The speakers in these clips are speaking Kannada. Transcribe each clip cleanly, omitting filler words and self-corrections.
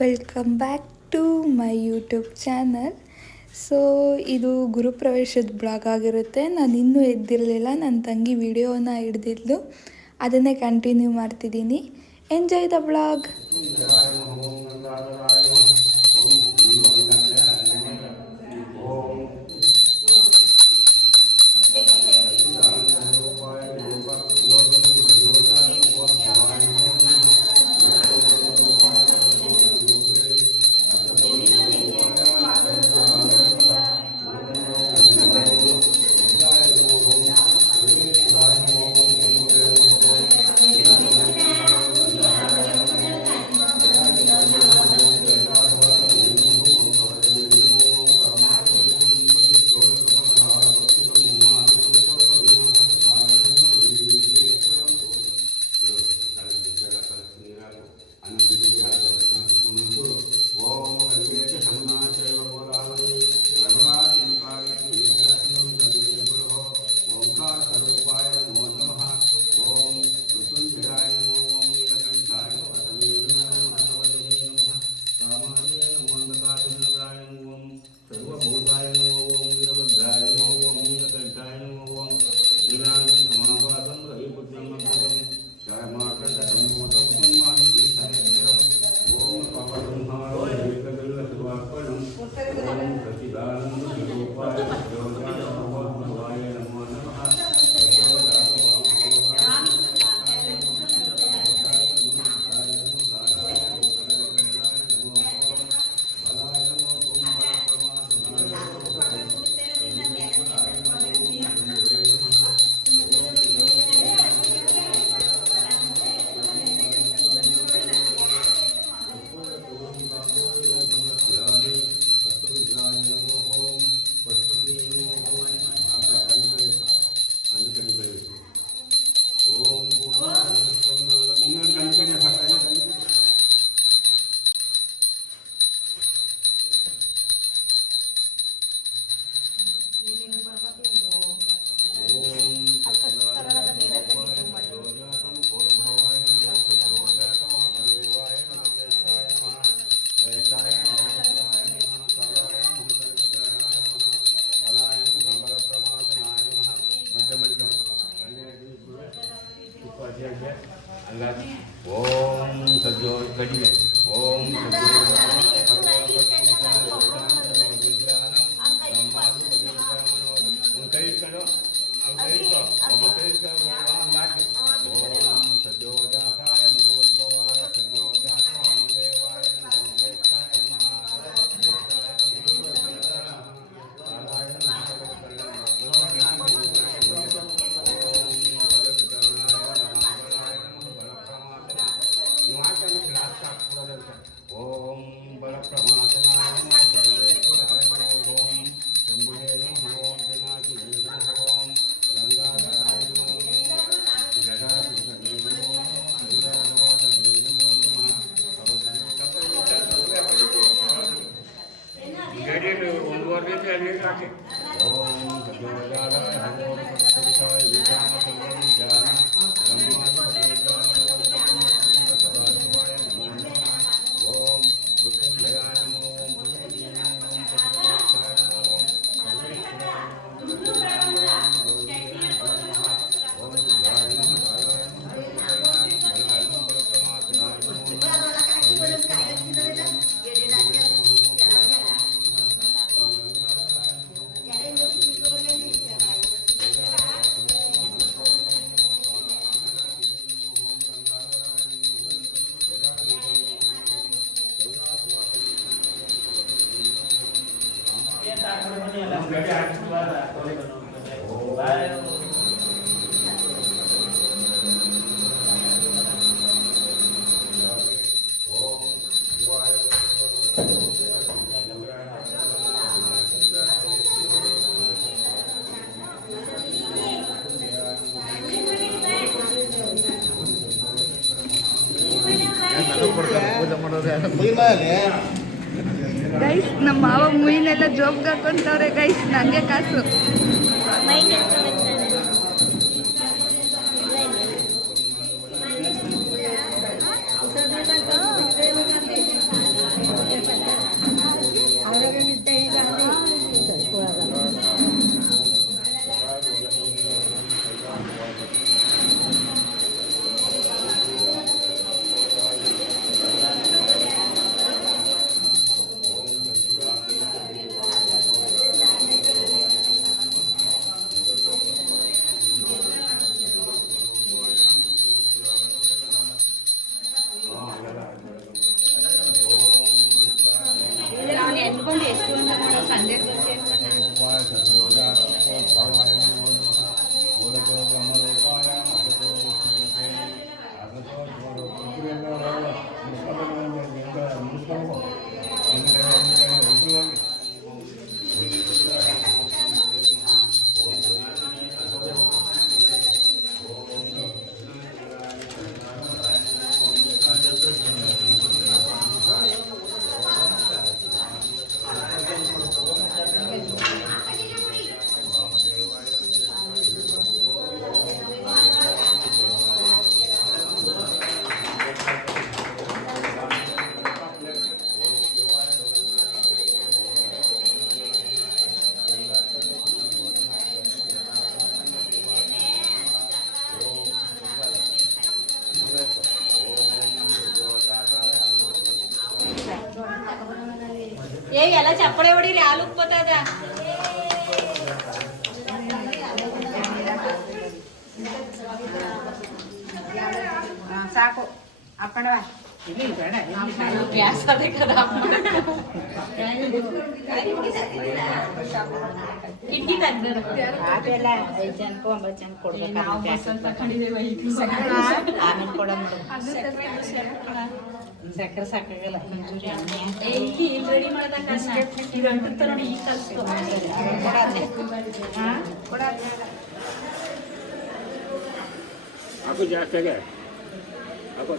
Welcome back to my YouTube channel. So ಇದು ಗುರುಪ್ರವೇಶದ ಬ್ಲಾಗ್ ಆಗಿರುತ್ತೆ. ನಾನು ಇನ್ನೂ ಎದ್ದಿರಲಿಲ್ಲ, ನನ್ನ ತಂಗಿ ವಿಡಿಯೋನ ಹಿಡ್ದಿದ್ಲು, ಅದನ್ನೇ ಕಂಟಿನ್ಯೂ ಮಾಡ್ತಿದ್ದೀನಿ. Enjoy the blog. ಓಂ ಸದ್ಯೋ ಕಡಿಮೆ ಓಂ ಒಂದು ಕೈ ಇಟ್ಕೊಂಡು ಅವ್ನು ಕೈ ಇಟ್ಕೊ ಒಬ್ಬ ಕೈ ಇಟ್ಕೊಂಡು ಹಾಕಿ ಓಂ ಸದ್ಯೋಜಾತಾಯ ಭೂರ್ಭವಾಯ ಸದ್ಯೋಜಾತ ವಾಮದೇವಾಯ ಓಂ ಬಲ ಪ್ರಮಾತನಾಯ ಸರ್ವೇಶ್ವರಾಯ ಓಂ ಶಂಭುವೇ ನಮಃ ಓಂ ಪಿನಾಕಿನೇ ನಮಃ ಓಂ ಗಂಗಾಧರಾಯ ಒಂದುವರೆ ರೀತಿ ಅಲ್ಲಿ ಹಾಕಿ ಓಂ ಸದ್ಯೋಜಾತಾಯ ಓಂ ಸತ್ಪುರುಷಾಯ ವಿಧಾನ ಸರ್ವವಿಜ್ಞಾನ ಗೈಸ್, ನಮ್ಮ ಮಾವ ಮುಯಿನೆಲ್ಲ ಜೋಬ್ಗೆ ಹಾಕೊಂತವ್ರೆ ಗೈಸ್, ನನಗೆ ಕಾಸು. ಎಲ್ಲ ಚಪ್ಪಳೆ ಹೊಡೀರಿ ಹಾಲು ಉಪ್ಪತ್ತದ ಸಾಕು ಅಪ್ಪಣ ಗ್ಯಾಸ್ ಅದೇ ಕದ ಕಿಟಕಿ ತಂದ್ರೆ ಆಪೆಲ್ಲ 5 ಜನಕ್ಕೂ 9 ಜನ ಕೊಡ್ಬೇಕು ಆಮೇಲೆ ಕೊಡ ಸಕ್ಕರೆ ಸಾಕಾಗಲ್ಲ ರೆಡಿ ಮಾಡೋದಂತ ನೋಡಿ ಈಗ ಕಲಿಸ್ತು ಹಾಕು ಜಾಸ್ತಿಗೆ ಹಾಕೋ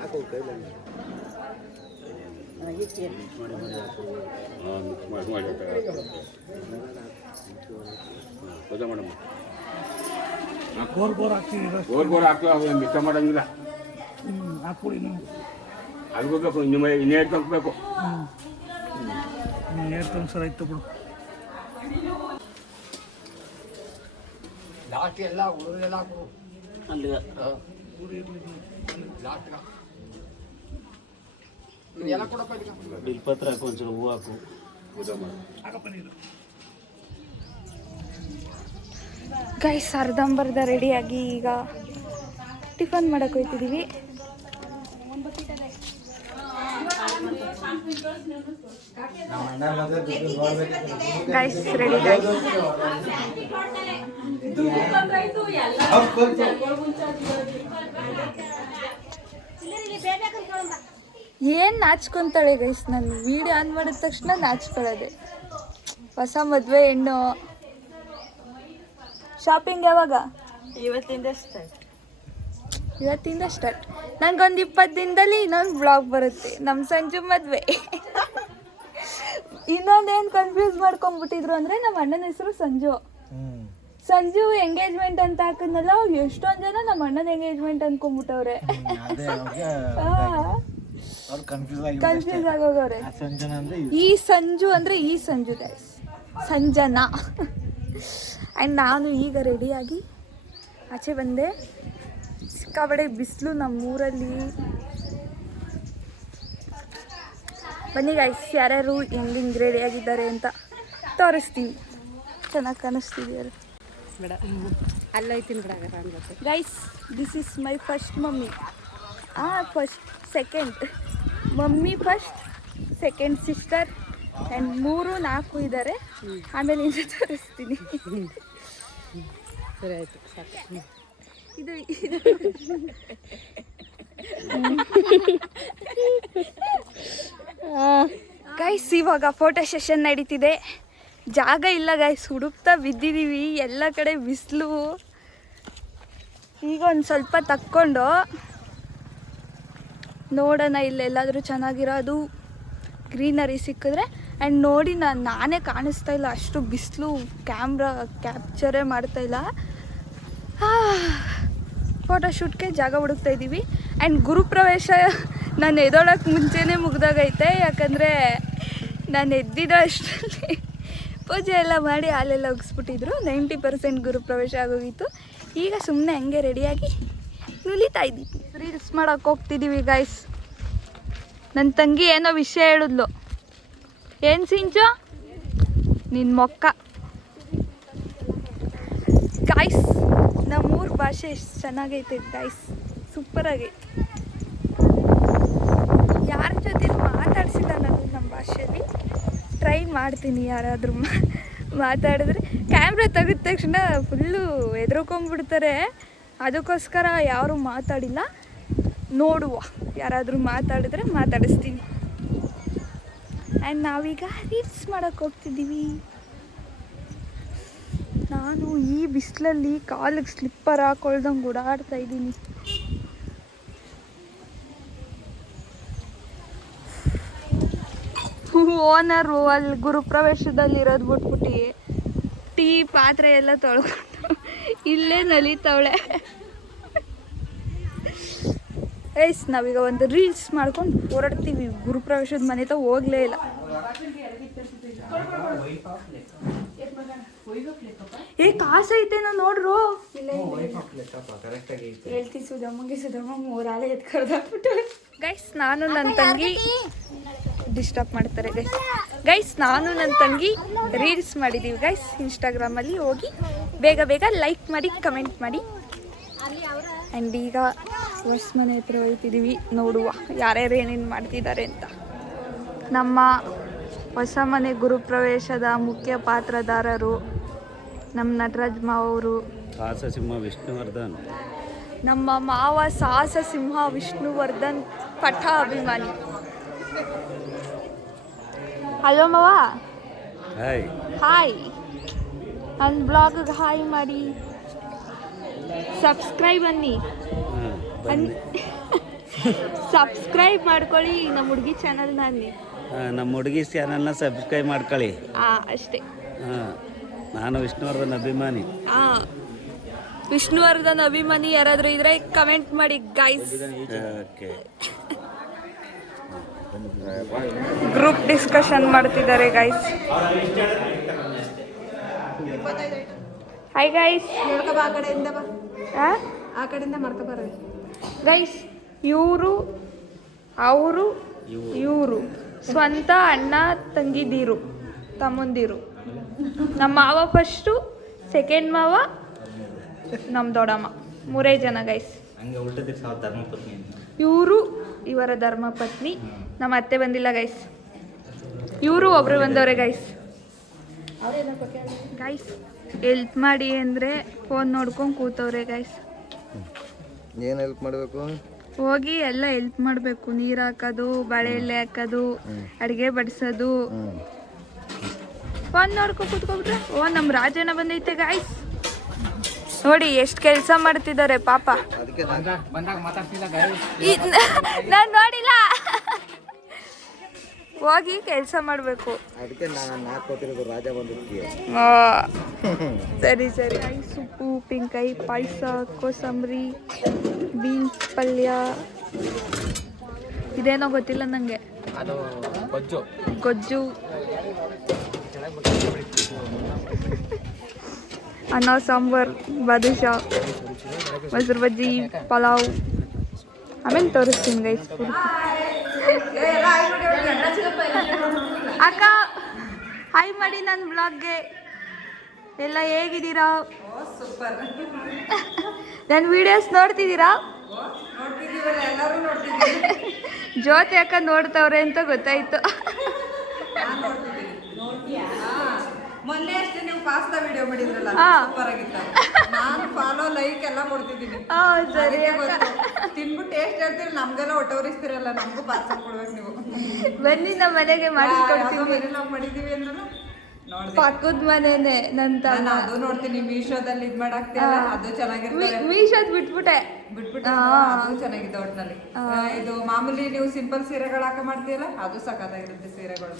ಹಾಕೋ ಕೈಲಲ್ಲಿ ಮಿಕ್ಸ್ ಮಾಡಿ ಮೇಡಮ್ ಗೋರ್ ಹಾಕ್ತೀವಿ ಗೋರ್ ಹಾಕ್ತೀವಿ ಮಿಕ್ಸ್ ಮಾಡಂಗಿಲ್ಲ ಹಾಕ್ಬಿಡಿ ನೀವು ಅದಕ್ಕೂ ಬೇಕು ನಿಮ್ಮ ಇನ್ನೇ ಹಾಕಬೇಕು ಹೇಳ್ತಾನೆ ಸರ್ ಆಯ್ತು ಬಿಡು ಲಾಸ್ಟ್ ಎಲ್ಲ ಉಳಿದೆಲ್ಲ ಹಾಕು ಅಲ್ಲಿ ಲಾಸ್ಟ್ ಎಲ್ಲ ಕೊಡಪ್ಪ ಬಿಲ್ಪತ್ರ ಹಾಕು ಒಂದ್ಸಲ ಹೂವು ಹಾಕು ಹಾಕಪ್ಪ ನೀರು ಗೈಸ್ ಅರ್ಧಂಬರ್ಧ ರೆಡಿಯಾಗಿ ಈಗ ಟಿಫನ್ ಮಾಡಕ್ಕೆ ಹೋಗ್ತಿದ್ದೀವಿ. ಗೈಸ್ ರೆಡಿ ಏನು ನಾಚ್ಕೊಂತಾಳೆ ಗೈಸ್. ನಾನು ವಿಡಿಯೋ ಆನ್ ಮಾಡಿದ ತಕ್ಷಣ ನಾಚ್ಕೊಳ್ಳೋದೆ. ಹೊಸ ಮದುವೆ ಹೆಣ್ಣು. ಶಾಪಿಂಗ್ ಯಾವಾಗ? ಇವತ್ತಿಂದ ಸ್ಟಾರ್ಟ್. ನನಗೊಂದು 20 ದಿನದಲ್ಲಿ ಇನ್ನೊಂದು ಬ್ಲಾಗ್ ಬರುತ್ತೆ. ನಮ್ಮ ಸಂಜು ಮದುವೆ. ಇನ್ನೊಂದೇನು ಕನ್ಫ್ಯೂಸ್ ಮಾಡ್ಕೊಂಡ್ಬಿಟ್ಟಿದ್ರು ಅಂದರೆ ನಮ್ಮ ಅಣ್ಣನ ಹೆಸರು ಸಂಜು ಎಂಗೇಜ್ಮೆಂಟ್ ಅಂತ ಹಾಕಿದ್ನಲ್ಲ, ಎಷ್ಟೊಂದು ಜನ ನಮ್ಮ ಅಣ್ಣನ ಎಂಗೇಜ್ಮೆಂಟ್ ಅನ್ಕೊಂಡ್ಬಿಟ್ಟವ್ರೆ. ಕನ್ಫ್ಯೂಸ್ ಆಗೋಗವ್ರೆ. ಈ ಸಂಜು ಅಂದರೆ ಈ ಸಂಜು ಗೈಸ್, ಸಂಜನಾ. ಆ್ಯಂಡ್ ನಾನು ಈಗ ರೆಡಿಯಾಗಿ ಆಚೆ ಬಂದೆ. ಸಿಕ್ಕಾಬಡೆ ಬಿಸಿಲು ನಮ್ಮೂರಲ್ಲಿ. ಬನ್ನಿ ಗೈಸ್, ಯಾರ್ಯಾರು ಹೆಂಗೆ ರೆಡಿಯಾಗಿದ್ದಾರೆ ಅಂತ ತೋರಿಸ್ತೀನಿ. ಚೆನ್ನಾಗಿ ಕಾಣಿಸ್ತಿದೆಯಲ್ಲ guys. This is my first mummy. Second mummy, first second sister and 3 4 ಇದ್ದಾರೆ. ಆಮೇಲೆ ಇಂದ ತೋರಿಸ್ತೀನಿ. ಸರಿ ಆಯ್ತು. ಇದು ಗೈಸ್, ಇವಾಗ ಫೋಟೋ ಸೆಷನ್ ನಡೀತಿದೆ. ಜಾಗ ಇಲ್ಲ ಗೈಸ್, ಹುಡುಕ್ತಾ ಬಿದ್ದಿದ್ದೀವಿ. ಎಲ್ಲ ಕಡೆ ಬಿಸಿಲು. ಈಗ ಒಂದು ಸ್ವಲ್ಪ ತಕ್ಕೊಂಡು ನೋಡೋಣ ಇಲ್ಲೆಲ್ಲಾದರೂ ಚೆನ್ನಾಗಿರೋದು ಗ್ರೀನರಿ ಸಿಕ್ಕಿದ್ರೆ. ಆ್ಯಂಡ್ ನೋಡಿ, ನಾನೇ ಕಾಣಿಸ್ತಾ ಇಲ್ಲ, ಅಷ್ಟು ಬಿಸಿಲು. ಕ್ಯಾಮ್ರಾ ಕ್ಯಾಪ್ಚರೇ ಮಾಡ್ತಾಯಿಲ್ಲ. ಫೋಟೋಶೂಟ್ಗೆ ಜಾಗ ಹುಡುಕ್ತಾ ಇದ್ದೀವಿ. ಆ್ಯಂಡ್ ಗುರುಪ್ರವೇಶ ನಾನು ಎದ್ದೋಳಕ್ಕೆ ಮುಂಚೆನೇ ಮುಗ್ದಾಗೈತೆ. ಯಾಕಂದರೆ ನಾನು ಎದ್ದಿದ್ದ ಅಷ್ಟರಲ್ಲಿ ಪೂಜೆ ಎಲ್ಲ ಮಾಡಿ ಹಾಲೆಲ್ಲ ಉಗಿಸ್ಬಿಟ್ಟಿದ್ರು. 90% ಗುರುಪ್ರವೇಶ ಆಗೋಗಿತ್ತು. ಈಗ ಸುಮ್ಮನೆ ಹಂಗೆ ರೆಡಿಯಾಗಿ ನುಲಿತಾ ಇದ್ದೀವಿ. ರೀಲ್ಸ್ ಮಾಡೋಕ್ಕೆ ಹೋಗ್ತಿದ್ದೀವಿ ಗೈಸ್. ನನ್ನ ತಂಗಿ ಏನೋ ವಿಷಯ ಹೇಳಿದ್ಲು. ಏನು ಸಿಂಚು ನಿನ್ನ ಮೊಕ್ಕ. ಗಾಯ್ಸ್, ನಮ್ಮೂರ ಭಾಷೆ ಎಷ್ಟು ಚೆನ್ನಾಗೈತೆ ಗಾಯ್ಸ್, ಸೂಪರಾಗೈತೆ. ಯಾರ ಜೊತೆ ಮಾತಾಡ್ಸಿಲ್ಲ ನಾನು ನಮ್ಮ ಭಾಷೆಯಲ್ಲಿ. ಟ್ರೈ ಮಾಡ್ತೀನಿ ಯಾರಾದರೂ ಮಾತಾಡಿದ್ರೆ. ಕ್ಯಾಮ್ರಾ ತೆಗೆದ ತಕ್ಷಣ ಫುಲ್ಲು ಎದ್ರುಕೊಂಡ್ಬಿಡ್ತಾರೆ. ಅದಕ್ಕೋಸ್ಕರ ಯಾರೂ ಮಾತಾಡಿಲ್ಲ. ನೋಡುವ, ಯಾರಾದರೂ ಮಾತಾಡಿದ್ರೆ ಮಾತಾಡಿಸ್ತೀನಿ. ಆ್ಯಂಡ್ ನಾವೀಗ ರೀಲ್ಸ್ ಮಾಡೋಕ್ಕೆ ಹೋಗ್ತಿದ್ದೀವಿ. ನಾನು ಈ ಬಿಸಿಲಲ್ಲಿ ಕಾಲಿಗೆ ಸ್ಲಿಪ್ಪರ್ ಹಾಕೊಳ್ದಂಗೆ ಓಡಾಡ್ತಾ ಇದ್ದೀನಿ. ಓನರು ಅಲ್ಲಿ ಗುರುಪ್ರವೇಶದಲ್ಲಿರೋದು ಬಿಟ್ಬಿಟ್ಟು ಟೀ ಪಾತ್ರೆ ಎಲ್ಲ ತೊಳ್ಕೊಂಡು ಇಲ್ಲೇ ನಲಿತವಳೆ. ಏಸ್ ನಾವೀಗ ಒಂದು ರೀಲ್ಸ್ ಮಾಡ್ಕೊಂಡು ಹೊರಡ್ತೀವಿ. ಗುರುಪ್ರವೇಶದ ಮನೆ ತ ಹೋಗ್ಲೇ ಇಲ್ಲ. ಕಾಸೈತೇನೋ ನೋಡ್ರು. ಹೇಳ್ತಿ ಸುಧಮ್ಮ ಮೂರಾಲೆ ಎತ್ಕರ್ದಾಕ್ಬಿಟ್ಟು. ಗೈಸ್ ನಾನು ನನ್ನ ತಂಗಿ ಡಿಸ್ಟರ್ಬ್ ಮಾಡ್ತಾರೆ ಗೈಸ್ ನಾನು ನನ್ನ ತಂಗಿ ರೀಲ್ಸ್ ಮಾಡಿದ್ದೀವಿ ಗೈಸ್ ಇನ್ಸ್ಟಾಗ್ರಾಮಲ್ಲಿ. ಹೋಗಿ ಬೇಗ ಬೇಗ ಲೈಕ್ ಮಾಡಿ ಕಮೆಂಟ್ ಮಾಡಿ. ಆ್ಯಂಡ್ ಈಗ ಹೊಸ ಮನೆ ಹತ್ರ ಹೋಗ್ತಿದ್ದೀವಿ. ನೋಡುವ ಯಾರ್ಯಾರು ಏನೇನು ಮಾಡ್ತಿದ್ದಾರೆ ಅಂತ. ನಮ್ಮ ಹೊಸ ಮನೆ ಗುರುಪ್ರವೇಶದ ಮುಖ್ಯ ಪಾತ್ರಧಾರರು ನಮ್ಮ ನಟರಾಜ್ ಮಾವರು, ಸಾಹಸ ಸಿಂಹ ವಿಷ್ಣುವರ್ಧನ್. ನಮ್ಮ ಮಾವ ಸಾಹಸ ಸಿಂಹ ವಿಷ್ಣುವರ್ಧನ್ ಪಠ ಅಭಿಮಾನಿ. ಹಲೋ ಮಾವ. Hi hi. ನನ್ನ ಬ್ಲಾಗ್ಗೆ ಹಾಯ್ ಮಾಡಿ. ಸಬ್ಸ್ಕ್ರೈಬ್ ಸಬ್ಸ್ಕ್ರೈಬ್ ಮಾಡ್ಕೊಳ್ಳಿ ನಮ್ಮ ಹುಡುಗಿ ಚಾನಲ್ನ ಅನ್ನಿ. ನಮ್ಮ ಹುಡುಗಿ ಚಾನಲ್ನ ಸಬ್ಸ್ಕ್ರೈಬ್ ಮಾಡ್ಕೊಳ್ಳಿ. ಅಷ್ಟೇ. ನಾನು ವಿಷ್ಣುವರ್ಧನ್ ಅಭಿಮಾನಿ. ವಿಷ್ಣುವರ್ಧನ್ ಅಭಿಮಾನಿ ಯಾರಾದರೂ ಇದ್ರೆ ಕಮೆಂಟ್ ಮಾಡಿ ಗೈಸ್. ಓಕೆ. ಗ್ರೂಪ್ ಡಿಸ್ಕಷನ್ ಮಾಡ್ತಿದ್ದಾರೆ ಗೈಸ್. Hi guys. ಆ ಕಡೆಯಿಂದ ಬಾ, ಆ ಕಡೆಯಿಂದ ಮಾಡ್ಕೊಬಾರ ಗೈಸ್. ಇವರು ಅವರು ಇವರು ಸ್ವಂತ ಅಣ್ಣ ತಂಗಿದೀರು ತಮ್ಮಂದಿರು. ನಮ್ಮ ಮಾವ ಫಸ್ಟು, ಸೆಕೆಂಡ್ ಮಾವ ನಮ್ಮ ದೊಡ್ಡಮ್ಮ. 3 ಜನ ಗೈಸ್. ಇವರು ಇವರ ಧರ್ಮಪತ್ನಿ. ನಮ್ಮ ಅತ್ತೆ ಬಂದಿಲ್ಲ ಗೈಸ್. ಇವರು ಒಬ್ರು ಬಂದವ್ರೆ ಗೈಸ್. ಗೈಸ್ ಹೆಲ್ಪ್ ಮಾಡಿ ಅಂದರೆ ಫೋನ್ ನೋಡ್ಕೊಂಡು ಕೂತವ್ರೆ ಗೈಸ್. ಏನು ಹೆಲ್ಪ್ ಮಾಡಬೇಕು? ಹೋಗಿ ಎಲ್ಲ ಹೆಲ್ಪ್ ಮಾಡಬೇಕು. ನೀರು ಹಾಕೋದು, ಬಾಳೆ ಎಲೆ ಹಾಕೋದು, ಅಡುಗೆ ಬಡಿಸೋದು. ಫೋನ್ ನೋಡ್ಕೊಂಡು ಕೂತ್ಕೊಬಿಟ್ರೆ ನಮ್ಮ ರಾಜನ ಬಂದೈತೆ ಗಾಯ್ಸ್. ನೋಡಿ ಎಷ್ಟು ಕೆಲಸ ಮಾಡ್ತಿದ್ದಾರೆ ಪಾಪ. ನಾನು ನೋಡಿಲ್ಲ. ಹೋಗಿ ಕೆಲಸ ಮಾಡಬೇಕು. ಅದಕ್ಕೆ ನಾನು ಹಾಕೋತಿರೋದು ರಾಜ ಬಂದಕ್ಕೆ. ಸರಿ ಸರಿ. ಸೊಪ್ಪು, ಉಪ್ಪಿನಕಾಯಿ, ಪಾಯಸ, ಕೋಸಂಬರಿ, ಬೀನ್ಸ್ ಪಲ್ಯ, ಇದೇನೋ ಗೊತ್ತಿಲ್ಲ ನನಗೆ. ಗೊಜ್ಜು, ಅನ್ನ ಸಾಂಬಾರ್, ಬಾದುಷಾ, ಮೊಸರು ಬಜ್ಜಿ, ಪಲಾವ್. ಆಮೇಲೆ ತೋರಿಸ್ತೀನಿ ಗೈಸ್ ಪೂರ್ತಿ. ಅಕ್ಕ ಹಾಯ್ ಮಾಡಿ ನನ್ನ ಬ್ಲಾಗ್ಗೆ. ಎಲ್ಲ ಹೇಗಿದ್ದೀರಾ? ನನ್ನ ವಿಡಿಯೋಸ್ ನೋಡ್ತಿದ್ದೀರಾ? ಜ್ಯೋತಿ ಅಕ್ಕ ನೋಡ್ತವ್ರೆ ಅಂತ ಗೊತ್ತಾಯ್ತು. ಮೊನ್ನೆ ಅಷ್ಟೇ ನೀವು ಪಾಸ್ತಾ ವಿಡಿಯೋ ಮಾಡಿದ್ರಲ್ಲ, ಸೂಪರ್ ಆಗಿತ್ತು. ನಾನು ಫಾಲೋ ಲೈಕ್ ಎಲ್ಲ ಕೊಡ್ತಿದ್ದೀನಿ. ಸರಿ. ತಿನ್ಬಿಟ್ಟು ಟೇಸ್ಟ್ ಹೇಳ್ತೀರಿ, ನಮ್ಗೆಲ್ಲ ಹೊಟ್ಟವರಿಸ್ತಿರಲ್ಲ. ನಮಗೂ ಪಾರ್ಸಲ್ ಕೊಡ್ಬೇಕು ನೀವು. ಬನ್ನಿ ನಮ್ಮ ಮನೆಗೆ ಮಾಡಿಸ್ಕೊಡ್ತೀವಿ. ನಾವು ಮಾಡಿದೀವಿ ಅಂದ್ರೆ ಪಕ್ಕದ ಮನೆನೆ ನನ್ನ ನಾನು ಅದು ನೋಡ್ತೀನಿ. ಮೀಶೋದಲ್ಲಿ ಇದು ಮಾಡಾಕ್ತಿರಲ್ಲ, ಅದು ಚೆನ್ನಾಗಿರ್ತದೆ. ಮೀಶೋದ್ ಬಿಟ್ಬಿಟ್ಟೆ ಅದು ಚೆನ್ನಾಗಿದೆ ಒಟ್ಟಿನಲ್ಲಿ. ಇದು ಮಾಮೂಲಿ ನೀವು ಸಿಂಪಲ್ ಸೀರೆಗಳು ಹಾಕ ಮಾಡ್ತೀಯಲ್ಲ, ಅದು ಸಖತ್ತಾಗಿರುತ್ತೆ ಸೀರೆಗಳು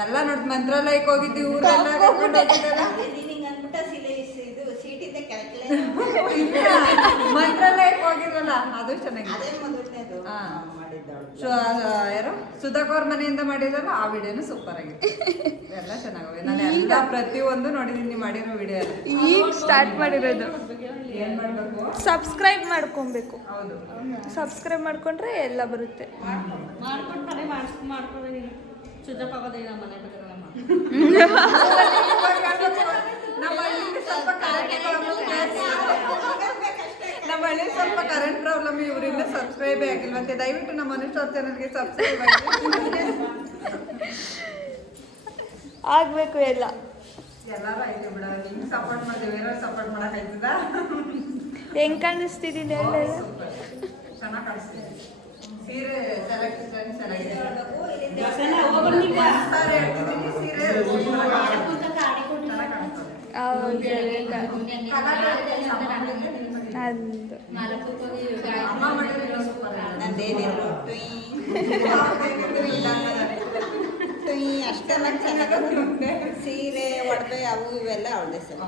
ಎಲ್ಲ. ನೋಡಿ ಮಂತ್ರಾಲಯಕ್ಕೆ ಹೋಗಿದ್ವಿ, ಊರೆಲ್ಲ ಮಂತ್ರಾಲಯಕ್ಕೆ ಹೋಗಿದ್ವಲ್ಲ, ಅದು ಚೆನ್ನಾಗಿದೆ. ಯಾರು ಸುಧಾಕರ್ ಮನೆಯಿಂದ ಮಾಡಿದ್ರಲ್ಲ, ಆ ವಿಡಿಯೋನು ಸೂಪರ್ ಆಗಿದೆ. ಎಲ್ಲ ಚೆನ್ನಾಗವೆ. ನಾನು ಎಲ್ಲ ಪ್ರತಿಯೊಂದು ನೋಡಿದೀನಿ ನೀವು ಮಾಡಿರೋ ವಿಡಿಯೋ. ಈಗ ಸ್ಟಾರ್ಟ್ ಮಾಡಿರೋದು. ಏನ್ ಮಾಡ್ಬೇಕು? ಸಬ್ಸ್ಕ್ರೈಬ್ ಮಾಡ್ಕೊಬೇಕು. ಹೌದು, ಸಬ್ಸ್ಕ್ರೈಬ್ ಮಾಡ್ಕೊಂಡ್ರೆ ಎಲ್ಲ ಬರುತ್ತೆ. ನಮ್ಮ ಹಳ್ಳಿ ಸ್ವಲ್ಪ ಕರೆಂಟ್ ಪ್ರಾಬ್ಲಮ್, ಇವರಿಂದ ಸಬ್ಸ್ಕ್ರೈಬ್ ಆಗಿಲ್ವಂತೆ. ದಯವಿಟ್ಟು ನಮ್ಮ ಮನುಷ್ಯ ಚಾನಲ್ಗೆ ಸಬ್ಸ್ಕ್ರೈಬ್ ಆಗ್ಬೇಕು. ಎಲ್ಲರೂ ಐತೆ ಬಿಡ. ನಿಮ್ಗೆ ಸಪೋರ್ಟ್ ಮಾಡಿದೆ, ಬೇರೆ ಸಪೋರ್ಟ್ ಮಾಡಕ್ ಆಯ್ತದ. ಹೆಂಗ್ ಕಾಣಿಸ್ತಿದ್ದೀನಿ ಹೇಳ. ಚೆನ್ನಾಗಿ ಕಾಣಿಸ್ತಿದೆ ಸೀರೆ ಸೆಲೆಕ್ಷನ್ ಚೆನ್ನಾಗಿದೆ. ಸೀರೆ ಸೀರೆ ಒಡವೆ ಅವು ಇವೆಲ್ಲ ಅವಳದೇ ಸರ್.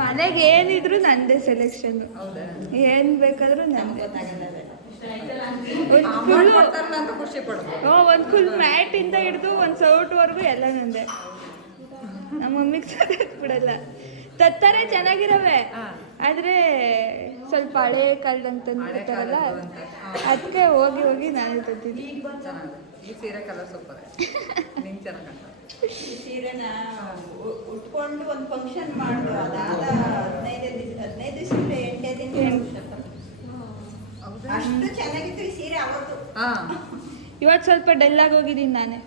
ಮನೆಗೆ ಏನಿದ್ರು ನಂದೇ ಸೆಲೆಕ್ಷನ್, ಏನ್ ಬೇಕಾದ್ರೂ ನಂದೇ. ಅಂತ ಖುಷಿ ಪಡ್ಬೋದು. ಒಂದು ಫುಲ್ ಮ್ಯಾಟ್ ಇಂದ ಹಿಡಿದು ಒಂದು ಸೌಟ್ವರೆಗೂ ಎಲ್ಲ ನಂದೆ. ನಮ್ಮ ಮಮ್ಮಿಗೆ ತರಕ್ ಬಿಡಲ್ಲ. ತತ್ತಾರೆ ಚೆನ್ನಾಗಿರವೆ, ಆದ್ರೆ ಸ್ವಲ್ಪ ಹಳೆ ಕಾಲದಂಗೆ ತಂದ್ಬಿಡ್ತಾರಲ್ಲ, ಅದಕ್ಕೆ ಹೋಗಿ ಹೋಗಿ ನಾನೇ ತಂದಿದ್ದೀನಿ. ಈ ಸೀರೆ ಕಲರ್ ಸೂಪರ್, ನಿಂಗೆ ಚೆನ್ನಾಗಿ ಈ ಸೀರೆನ ಉಟ್ಕೊಂಡು ಒಂದು ಫಂಕ್ಷನ್ ಮಾಡು, ಅದಾದ 15 ದಿವಸ 8 ದಿನ ಅಷ್ಟು ಚೆನ್ನಾಗಿತ್ತು ಈ ಸೀರೆ ಅವತ್ತು. ಇವತ್ತು ಸ್ವಲ್ಪ ಡಲ್ ಆಗಿ ಹೋಗಿದ್ದೀನಿ ನಾನೇ.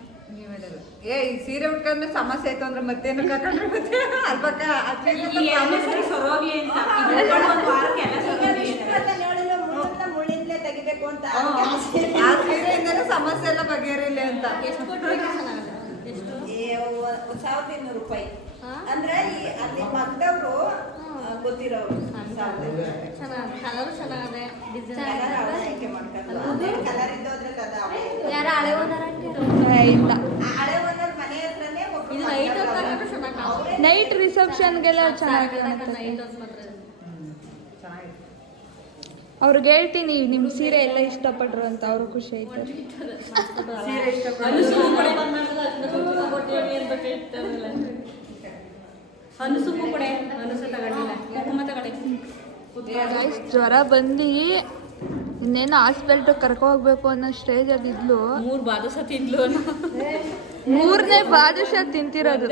ಏ ಈ ಸೀರೆ ಉಟ್ಕೊಂಡ್ರೆ ಸಮಸ್ಯೆ ಆಯ್ತು ಅಂದ್ರೆ ಮತ್ತೇನು ಕರ್ಕೊಂಡ್ರೆ ಮತ್ತೆ ಅಲ್ಪಕ್ಕ ಮುಳ್ಳಿಂದಲೇ ತೆಗಿಬೇಕು ಅಂತ ಆ ಸೀರೆಯಿಂದಲೇ ಸಮಸ್ಯೆ ಎಲ್ಲ ಬಗೆಹರಿಲ್ಲ ಅಂತ. 1200 ರೂಪಾಯಿ ಅಂದ್ರೆ ಅಲ್ಲಿ ಮಗ್ದವ್ರು ಗೊತ್ತಿರೋರು ಕಲರ್ ಚೆನ್ನಾಗಿದೆ, ಆಯ್ಕೆ ಮಾಡ್ಕೊಂಡು ಕಲರ್ ಇದ್ದೋದ್ರಲ್ಲಿ ಅದ ಯಾರ ಹಳೆ ಓನರ್ ಇಲ್ಲ, ಹಳೆ ಒಂದರ ಮನೆ ಹತ್ರನೇ ನೈಟ್ ರಿಸೆಪ್ಷನ್ಗೆಲ್ಲ ಚೆನ್ನಾಗಿ ಅವ್ರಿಗೆ ಹೇಳ್ತೀನಿ ನಿಮ್ಮ ಸೀರೆ ಎಲ್ಲ ಇಷ್ಟಪಟ್ರು ಅಂತ, ಅವರು ಖುಷಿ ಆಯ್ತಾರೆ. ಜ್ವರ ಬಂದು ಇನ್ನೇನು ಹಾಸ್ಪಿಟ್ಲ್ ಕರ್ಕೊ ಹೋಗ್ಬೇಕು ಅನ್ನೋ ಸ್ಟೇಜ್ ಅಲ್ಲಿ ಇದ್ಲು. 3 ಬಾದುಷ ತಿಂದ್ಲು. 3ನೇ ಬಾದುಷ ತಿಂತಿರೋದು.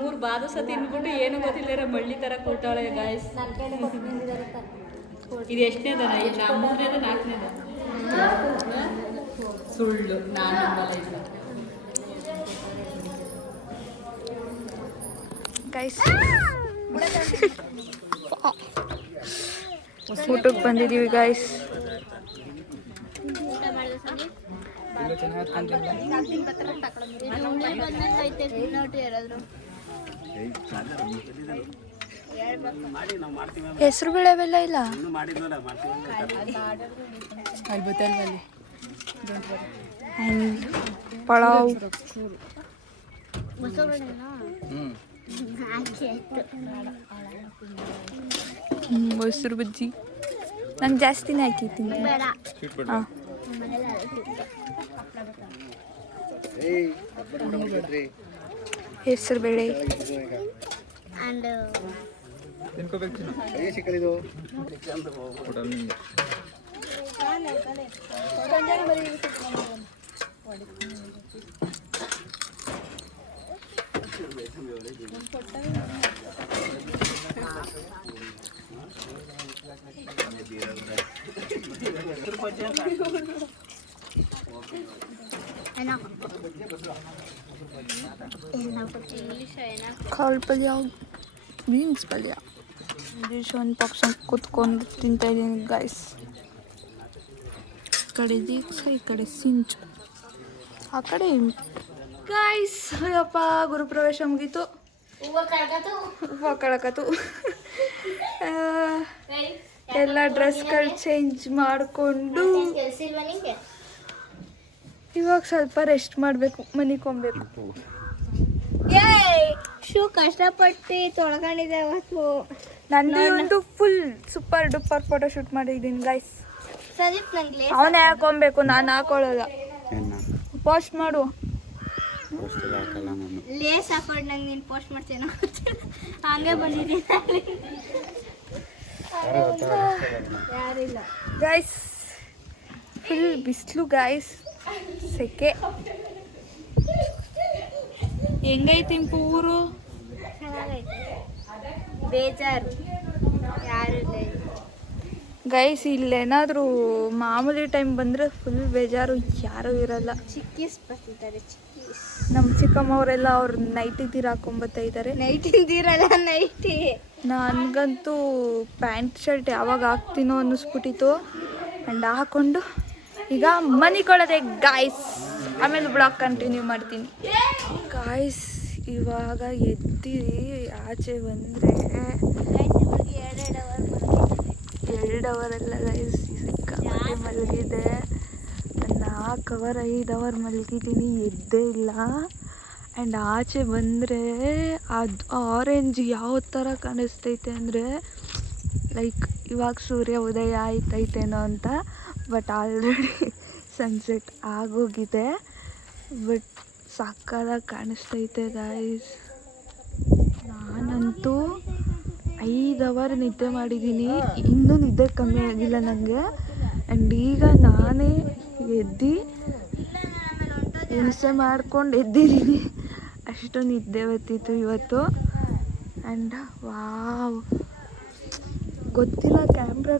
3 ಬಾದುಷ ತಿಂದ್ಬಿಟ್ಟು ಏನು ಗೊತ್ತಿಲ್ಲ ಮಳ್ಳಿ ತರ ಕೊಟ್ಟಾಳೆ ಗಾಯ್ಸ್. ಇದು ಎಷ್ಟನೇದನ? 3ನೇದ 4ನೇದ? ಸುಳ್ಳು, ನಾನು ಗೈಸ್ ಊಟಕ್ಕೆ ಬಂದಿದ್ದೀವಿ ಗೈಸ್. ಹೆಸರು ಬೇಳೆವೆಲ್ಲ ಇಲ್ಲ. ಪಲಾವ್, ಮೊಸರು ಬಜ್ಜಿ. ನಂಗೆ ಜಾಸ್ತಿನೇ ಹಾಕಿದ್ದೀನಿ. ಹಾಂ, ಹೆಸರು ಬೇಳೆ ಕಾಳು ಪಲ್ಯ, ಬೀನ್ಸ್ ಪಲ್ಯ. ಡಿಶ್ ಒಂದು ಪಕ್ಷ ಕೂತ್ಕೊಂಡು ತಿಂತಾ ಇದ್ದೀನಿ ಗೈಸ್. ಈ ಕಡೆ ದೀಕ್ಷ, ಈ ಕಡೆ ಸಿಂಚು, ಆ ಕಡೆ ಗೈಸ್. ಅಪ್ಪ ಗುರುಪ್ರವೇಶ ಮುಗೀತು, ಹೂವು ಕಳಕತ್ತು. ಎಲ್ಲ ಡ್ರೆಸ್ಗಳು ಚೇಂಜ್ ಮಾಡಿಕೊಂಡು ಇವಾಗ ಸ್ವಲ್ಪ ರೆಸ್ಟ್ ಮಾಡಬೇಕು, ಮನಿಕೊಬೇಕು. ಶೂ ಕಷ್ಟಪಟ್ಟು ತೊಳ್ಕೊಂಡಿದ್ದೆ ಅವತ್ತು. ನಂದು ಒಂದು full super duper photo shoot ಮಾಡಿದ್ದೀನಿ ಗೈಸ್. ಸಂದೀಪ್ ನಂಗೆ ಅವನೇ ಹಾಕೊಬೇಕು, ನಾನು ಹಾಕೊಳ್ಳಲ್ಲ. ಪೋಸ್ಟ್ ಮಾಡು. ಲೇಸ್ ಹಾಕೊಂಡು ನಂಗೆ ನೀನು ಪೋಸ್ಟ್ ಮಾಡ್ತೇನೋ ಹಂಗೆ ಬಂದಿದ್ದೀನಿ. ಯಾರಿಲ್ಲ ಗೈಸ್, ಫುಲ್ ಬಿಸಿಲು ಗೈಸ್, ಸೆಕೆ. ಹೆಂಗೈತಿ ಊರು? ಚೆನ್ನಾಗೈತೆ, ಬೇಜಾರು ಯಾರು ಇಲ್ಲ. ಗೈಸ್ ಇಲ್ಲೇನಾದರೂ ಮಾಮೂಲಿ ಟೈಮ್ ಬಂದರೆ ಫುಲ್ ಬೇಜಾರು, ಯಾರೂ ಇರಲ್ಲ. ಚಿಕ್ಕೀಸ್ ಬರ್ತಿದ್ದಾರೆ, ಚಿಕ್ಕೀಸ್. ನಮ್ಮ ಚಿಕ್ಕಮ್ಮವರೆಲ್ಲ ಅವ್ರು ನೈಟಿ ತೀರ ಹಾಕೊಂಬತ್ತಾ ಇದ್ದಾರೆ. ನೈಟಿ ಇದ್ದೀರಲ್ಲ, ನೈಟಿ. ನನಗಂತೂ ಪ್ಯಾಂಟ್ ಶರ್ಟ್ ಯಾವಾಗ ಹಾಕ್ತೀನೋ ಅನ್ನಿಸ್ಬಿಟ್ಟಿತ್ತು. ಆ್ಯಂಡ್ ಹಾಕ್ಕೊಂಡು ಈಗ ಮನಿಕೊಳ್ಳೋದೆ ಗಾಯ್ಸ್. ಆಮೇಲೆ ಬ್ಲಾಗ್ ಕಂಟಿನ್ಯೂ ಮಾಡ್ತೀನಿ ಗಾಯ್ಸ್. ಇವಾಗ ಎದ್ದು ಆಚೆ ಬಂದರೆ 2 ಅವರೆಲ್ಲ ಗೈಸ್, ಸಿಕ್ಕಾಪಟ್ಟೆ ಮಲಗಿದೆ. 4 ಅವರ್ 5 ಅವರ್ ಮಲಗಿದ್ದೀನಿ, ಎದ್ದೇ ಇಲ್ಲ. ಆ್ಯಂಡ್ ಆಚೆ ಬಂದರೆ ಅದು ಆರೆಂಜ್ ಯಾವ ಥರ ಕಾಣಿಸ್ತೈತೆ ಅಂದರೆ ಲೈಕ್ ಇವಾಗ ಸೂರ್ಯ ಉದಯ ಆಯ್ತೈತೇನೋ ಅಂತ. ಬಟ್ ಆಲ್ರೆಡಿ ಸನ್ಸೆಟ್ ಆಗೋಗಿದೆ. ಬಟ್ ಸಕ್ಕತ್ತಾಗಿ ಕಾಣಿಸ್ತೈತೆ ಗಾಯ್ಸ್. ನಾನಂತೂ 5 ಅವರ್ ನಿದ್ದೆ ಮಾಡಿದ್ದೀನಿ, ಇನ್ನೂ ನಿದ್ದೆ ಕಮ್ಮಿ ಆಗಿಲ್ಲ ನನಗೆ. ಆ್ಯಂಡ್ ಈಗ ನಾನೇ ಎದ್ದು ಹಿಂಸೆ ಮಾಡ್ಕೊಂಡು ಎದ್ದಿದ್ದೀನಿ, ಅಷ್ಟು ನಿದ್ದೆ ಬರ್ತಿತ್ತು ಇವತ್ತು. ಆ್ಯಂಡ್ ವಾವ್, ಗೊತ್ತಿಲ್ಲ ಕ್ಯಾಮ್ರಾ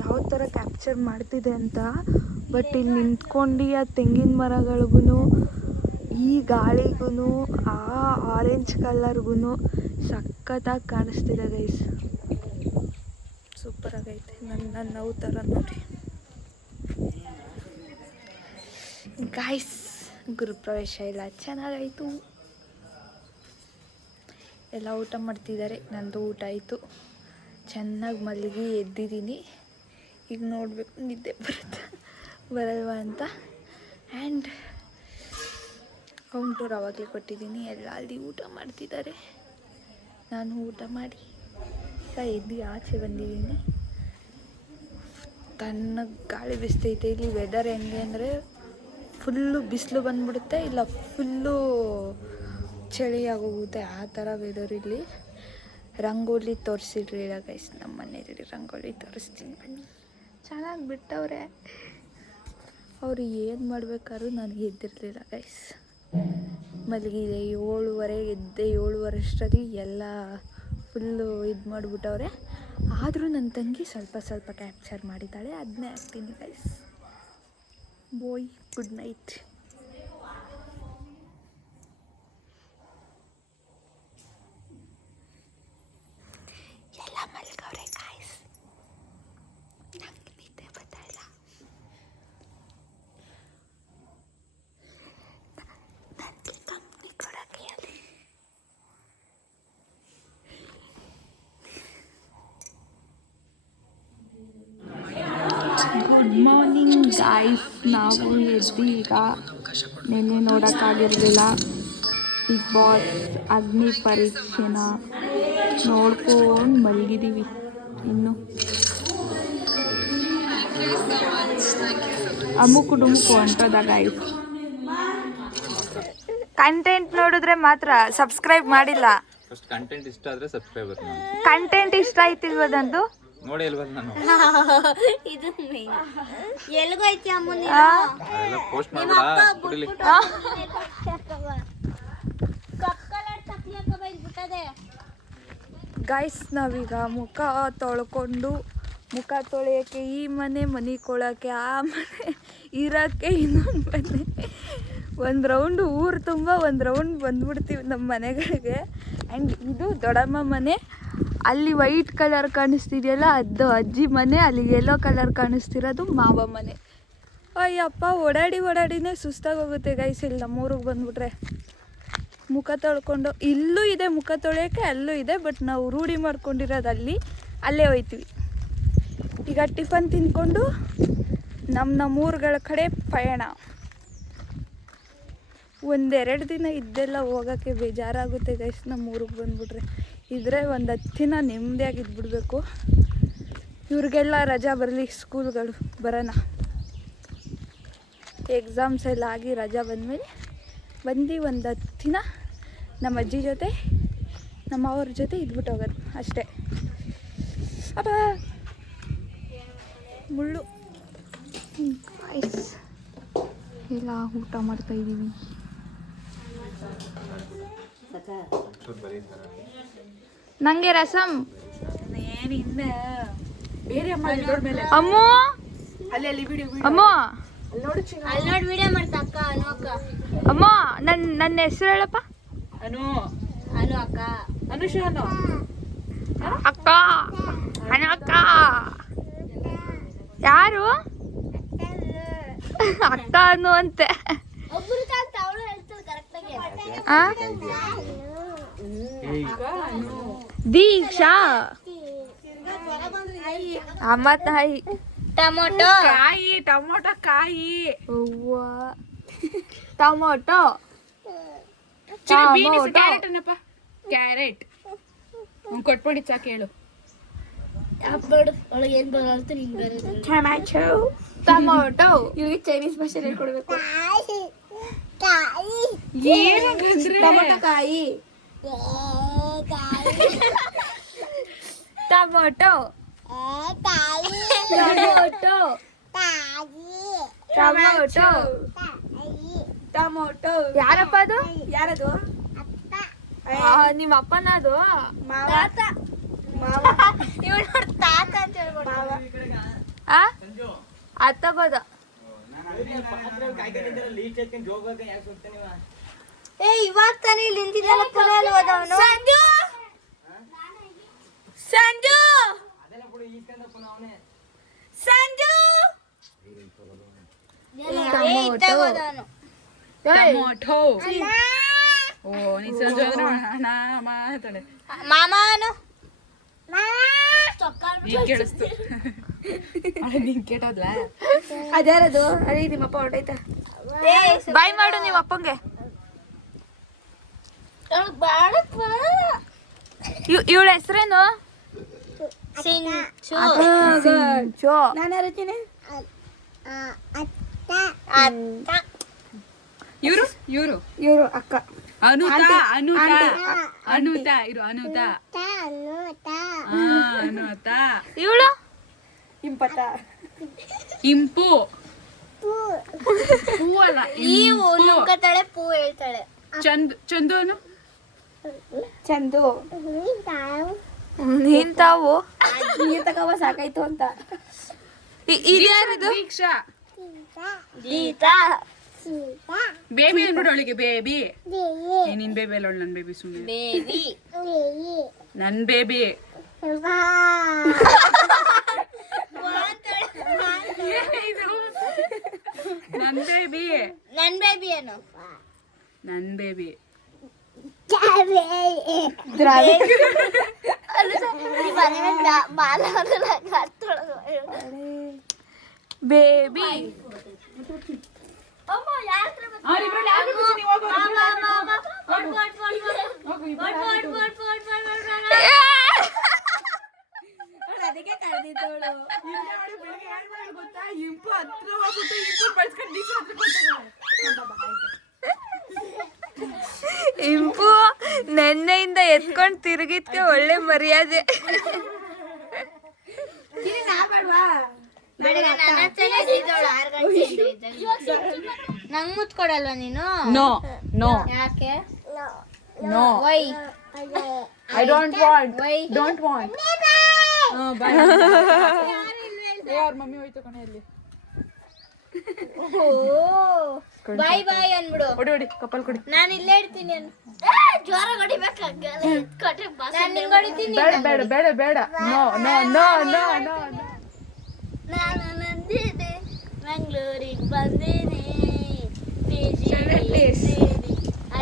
ಯಾವ ಥರ ಕ್ಯಾಪ್ಚರ್ ಮಾಡ್ತಿದೆ ಅಂತ. ಬಟ್ ಇಲ್ಲಿ ನಿಂತ್ಕೊಂಡು ಆ ತೆಂಗಿನ ಮರಗಳಿಗೂ ಈ ಗಾಳಿಗೂ ಆ ಆರೆಂಜ್ ಕಲರ್ಗೂ ಸಖತ್ತಾಗಿ ಕಾಣಿಸ್ತಿದೆ ಗೈಸ್. ಸೂಪರಾಗೈತೆ. ನನ್ನ ನೋವು ಥರ ನೋಡಿ ಗಾಯ್ಸ್. ಗುರುಪ್ರವೇಶ ಎಲ್ಲ ಚೆನ್ನಾಗಾಯಿತು, ಎಲ್ಲ ಊಟ ಮಾಡ್ತಿದ್ದಾರೆ. ನಂದು ಊಟ ಆಯಿತು, ಚೆನ್ನಾಗಿ ಮಲಗಿ ಎದ್ದಿದ್ದೀನಿ. ಈಗ ನೋಡಬೇಕು ನಿದ್ದೆ ಬರಲ್ವಾ ಅಂತ. ಆ್ಯಂಡ್ ಹೋಮ್ ಟೂರ್ ಆವಾಗಲೇ ಕೊಟ್ಟಿದ್ದೀನಿ, ಎಲ್ಲ ಅಲ್ಲಿ ಊಟ ಮಾಡ್ತಿದ್ದಾರೆ. ನಾನು ಊಟ ಮಾಡಿ ಈಗ ಎದ್ದು ಆಚೆ ಬಂದಿದ್ದೀನಿ. ತಣ್ಣಗೆ ಗಾಳಿ ಬಿಸ್ತೈತೆ. ಇಲ್ಲಿ ವೆದರ್ ಹೆಂಗೆ ಅಂದರೆ ಫುಲ್ಲು ಬಿಸಿಲು ಬಂದ್ಬಿಡುತ್ತೆ, ಇಲ್ಲ ಫುಲ್ಲು ಚಳಿ ಆಗೋಗುತ್ತೆ, ಆ ಥರ ವೆದರ್ ಇಲ್ಲಿ. ರಂಗೋಲಿ ತೋರಿಸಿರ್ಲಿಲ್ಲ ಗೈಸ್, ನಮ್ಮ ಮನೇಲಿ ರಂಗೋಲಿ ತೋರಿಸ್ತೀನಿ ಬನ್ನಿ. ಚೆನ್ನಾಗಿ ಬಿಟ್ಟವ್ರೆ. ಅವರು ಏನು ಮಾಡ್ಬೇಕಾದ್ರೂ ನನಗೆ ಎದ್ದಿರಲಿಲ್ಲ ಗೈಸ್. ಮಲಗಿದೆ 7:30 ಎದ್ದೆ 7:30 ಅಷ್ಟರಲ್ಲಿ ಎಲ್ಲ ಫುಲ್ಲು ಇದು ಮಾಡಿಬಿಟ್ಟವ್ರೆ. ಆದರೂ ನನ್ನ ತಂಗಿ ಸ್ವಲ್ಪ ಕ್ಯಾಪ್ಚರ್ ಮಾಡಿದ್ದಾಳೆ, ಅದನ್ನೇ ಹಾಕ್ತೀನಿ ಗೈಸ್. ಬಾಯ್, ಗುಡ್ ನೈಟ್. ಎಲ್ಲ ಮಲ್ಗವ್ರೆ ಗಾಯ್ಸ್, ನಂಗೆ ನಿದ್ದೆ ಬರ್ತಾ ಇಲ್ಲ. ನನಗೆ ಕಂಪ್ನಿ ಕೊಡೋಕ್ಕೆ ಅಲ್ಲಿ ಗುಡ್ ಮಾರ್ನಿಂಗ್ ಗಾಯ್ಸ್. ನಾವು ಎದ್ದು ಈಗ ನಿನ್ನೆ ನೋಡೋಕ್ಕಾಗಿರಲಿಲ್ಲ ಬಿಗ್ ಬಾಸ್ ಅಗ್ನಿ ಪರೀಕ್ಷೆನ ನೋಡ್ಕೊಂಡು ಮಲಗಿದ್ದೀವಿ. ಇನ್ನು ಅಮುಕು ಡುಮುಕು ಅಂತದ ಗಾಯ್ಸ್. ಕಂಟೆಂಟ್ ನೋಡಿದ್ರೆ ಮಾತ್ರ, ಸಬ್ಸ್ಕ್ರೈಬ್ ಮಾಡಿಲ್ಲ. ಫಸ್ಟ್ ಕಂಟೆಂಟ್ ಇಷ್ಟ ಆದ್ರೆ ಸಬ್ಸ್ಕ್ರೈಬರ್ ಕಂಟೆಂಟ್ ಇಷ್ಟ ಆಯ್ತಿಲ್ವದಂದು ನೋಡಿ ಅಲ್ವಾ ನಾನು ಇದು ಎಲ್ಗೋಯ್ತಿ ಅಮ್ಮನ ಅದೆಲ್ಲ ಪೋಸ್ಟ್ ಮಾಡ್ಬೇಡ ಕುಡಿಲಿ. ಗೈಸ್, ನಾವೀಗ ಮುಖ ತೊಳೆಯೋಕ್ಕೆ ಈ ಮನೆ ಕೊಳಕ್ಕೆ ಆ ಮನೆ ಇರೋಕ್ಕೆ ಇನ್ನೊಂದು ಮನೆ, ಒಂದು ರೌಂಡು ಊರು ತುಂಬ ಒಂದು ರೌಂಡ್ ಬಂದ್ಬಿಡ್ತೀವಿ ನಮ್ಮ ಮನೆಗಳಿಗೆ. ಆ್ಯಂಡ್ ಇದು ದೊಡ್ಡಮ್ಮ ಮನೆ, ಅಲ್ಲಿ ವೈಟ್ ಕಲರ್ ಕಾಣಿಸ್ತಿದೆಯಲ್ಲ ಅದು ಅಜ್ಜಿ ಮನೆ, ಅಲ್ಲಿ ಯೆಲ್ಲೋ ಕಲರ್ ಕಾಣಿಸ್ತಿರೋದು ಮಾವ ಮನೆ. ಅಯ್ಯಪ್ಪ, ಓಡಾಡಿನೇ ಸುಸ್ತಾಗಿ ಹೋಗುತ್ತೆ ಗೈಸ್. ಇಲ್ಲಿ ನಮ್ಮೂರಿಗೆ ಬಂದ್ಬಿಟ್ರೆ ಮುಖ ತೊಳ್ಕೊಂಡು, ಇಲ್ಲೂ ಇದೆ ಮುಖ ತೊಳೆಯೋಕ್ಕೆ, ಅಲ್ಲೂ ಇದೆ. ಬಟ್ ನಾವು ರೂಢಿ ಮಾಡ್ಕೊಂಡಿರೋದು ಅಲ್ಲೇ ಹೋಯ್ತೀವಿ. ಈಗ ಟಿಫನ್ ತಿಂದ್ಕೊಂಡು ನಮ್ಮೂರುಗಳ ಕಡೆ ಪಯಣ. 1-2 ದಿನ ಇದ್ದೆಲ್ಲ ಹೋಗೋಕ್ಕೆ ಬೇಜಾರಾಗುತ್ತೆ ಗೈಸ್. ನಮ್ಮೂರಿಗೆ ಬಂದ್ಬಿಟ್ರೆ ಇದ್ರೆ ಒಂದು 10 ದಿನ ನೆಮ್ಮದಿಯಾಗಿ ಇದ್ಬಿಡ್ಬೇಕು. ಇವ್ರಿಗೆಲ್ಲ ರಜಾ ಬರಲಿ, ಸ್ಕೂಲ್ಗಳು ಬರೋಣ. ಎಕ್ಸಾಮ್ಸ್ ಎಲ್ಲ ಆಗಿ ರಜಾ ಬಂದಮೇಲೆ ಒಂದು 10 ದಿನ ನಮ್ಮ ಅಜ್ಜಿ ಜೊತೆ ನಮ್ಮ ಅವ್ರ ಜೊತೆ ಇದ್ಬಿಟ್ಟು ಹೋಗೋದು ಅಷ್ಟೇ. ಅಪ್ಪ ಮುಳ್ಳು ಗಾಯ್ಸ್. ಎಲ್ಲ ಊಟ ಮಾಡ್ತಾಯಿದ್ದೀವಿ. ನನಗೆ ರಸಮ್ ಏನು ಇನ್ನು ಅಮ್ಮ ಅಮ್ಮ ಅಲ್ಲಿ ನೋಡಿ ವಿಡಿಯೋ ಮಾಡ್ತಾ ಅಕ್ಕ ಅನು ಅಕ್ಕ ಅಮ್ಮ ನನ್ನ ಹೆಸರು ಹೇಳಪ್ಪ. ಅನು ಅನು ಅಕ್ಕ ಅನುಷಾನು ಅಕ್ಕ ಅಕ್ಕ ಯಾರು ಅಕ್ಕ ಅನ್ನು ಅಂತೆ. ಒಬ್ರು ಕಾಂತ ಅವಳು ಹೇಳ್ತಾಳೆ ಕರೆಕ್ಟಾಗಿ. ಆ? ದೀಕ್ಷಾ ಅಮ್ಮ ತಾಯಿ. ಟೊಮೊಟೊ ಟೊಮೊಟೊ ಕಾಯಿ ಅವ್ವ ಟೊಮೊಟೊ ಕ್ಯಾರೆಟ್ ಅನ್ನಪ್ಪ ಕ್ಯಾರೆಟ್ ಕೊಟ್ಬಿಡಿ ಸಾಕು ಹೇಳು. ಹಬ್ಬಡು ಒಳಗೆ ಏನ್ ಬರುತ್ತೆ ನಿಂಗೆ ಬರೋದು. ಟೊಮೊಟೊ ಇವ್ರಿಗೆ ಚೈನೀಸ್ ಭಾಷೆ ಹೇಳ್ಕೊಡ್ಬೇಕು. ಟೊಮೊಟೊ ಕಾಯಿ ಟೊಮೊಟೊ ಟೊಮೊಟೊ ಟೊಮೊಟೊ ಟೊಮೊಟೊ ಯಾರಪ್ಪ ಅದು? ಯಾರದು? ನಿಮ್ಮ ಅಪ್ಪನದು? ತಾತ ಇವಳು ತಾತ ಅಂತ ಹೇಳ್ಕೊಡ್ತಾವ. ಅತ್ತ ಬೋದ ಏ ಇವಾಗ ತಾನೇ ಇಲ್ಲಿ ನಿಂತಿದ್ದಲ್ಲ ಪುನಃ ಅಲ್ಲಿ ಹೋದವನು. ಸಂಜು ಸಂಜು ಸಂಜು ಹೋದವನು. ಟೊಮೊಟೊ ಓ ನೀ ಸಂಜೆ ಅಂದ್ರೆ ಹಣ ಮಾತಾಡೆ ಮಾಮನು ಈಗ ಕೇಳಿಸ್ತು ನೀನ್ ಕೇಳೋದ್ಲ ಅದ್ಯಾರದು? ಅದೇ ನಿಮ್ಮಪ್ಪ ಹೊರಟೈತ. ಬಾಯ್ ಮಾಡು ನಿಮ್ಮ ಅಪ್ಪಂಗೆ. ಇವಳ ಹೆಸರೇನು? ನಾನು ಯಾರತ್ತೀನಿ? ಇವರು ಇವರು ಇವರು ಅಕ್ಕ. ಅನುತಾ ಅನುತಾ ಅನುತಾ ಇರು ಅನುತಾ ಅನುತಾ ಇವಳು ಇಂಪು ಪೂ ಅಲ್ಲ ನೀವು ನುಗ್ಗತಾಳೆ ಪೂ ಹೇಳ್ತಾಳೆ. ಚಂದೋನು ಚಂದು ನೀನ್ ತಾವು ನೀರ್ ತಗವ ಸಾಕಾಯ್ತು ಅಂತ. ಇದ್ಯಾರಿದು? ದೀಕ್ಷಾ ಗೀತಾ ಬೇಬಿ ಅನ್ಬಿಡು ಅವಳಿಗೆ ಬೇಬಿ. ನಿನ್ ಬೇಬಿ ಅಲ್ಲ ನನ್ ಬೇಬಿ ಸುಮ್ಮನೆ ಬೇಬಿ ನನ್ ಬೇಬಿ ನನ್ ಬೇಬಿ ನನ್ ಬೇಬಿ ಏನು ನನ್ ಬೇಬಿ ಬೇಬಿ ಅದಕ್ಕೆ ಕರೆದಿದ್ದವಳು. ಇಂಪು ಹತ್ರ ಹೋಗ್ಬಿಟ್ಟು ಇಂಪು ಬಳಸ್ಕೊಂಡು ದೀಕ್ಷಾ ಹತ್ರ ಕೊಡ್ತಾಳೆ. ಇಂಪು ನೆನ್ನೆಯಿಂದ ಎತ್ಕೊಂಡು ತಿರುಗಿದ್ಕೆ ಒಳ್ಳೆ ಮರ್ಯಾದೆ. ನಂಗ್ ಮುತ್ ಕೊಡಲ್ವಾ ನೀನು? ನೋ ನೋ ಯಾಕೆ? No why I don't want why don't want. ಬಾಯ್ ಯಾರ ಮಮ್ಮಿ ಹೋಯ್ತು ಕಣೆ ಅಲ್ಲಿ. ಬಾಯ್ ಬಾಯ್ ಅನ್ಬಿಡು. ಹೊಡಿ ಹೊಡಿ ಕಪ್ಪಲ್ ಕೊಡಿ. ನಾನು ಇಲ್ಲೇ ಇಡ್ತೀನಿ ಅನ್ನು. ಜ್ವರ ಹೊಡಿಬೇಕಾಗಲ್ಲ. ನಾನು ನಿಂಗೆ ಹೊಡಿತೀನಿ. ಬೇಡ ಬೇಡ ಬೇಡ ಬೇಡ no no no no no ನಾನು ನಂದಿದೆ ಬೆಂಗಳೂರಿಗೆ ಬಂದೀನಿ.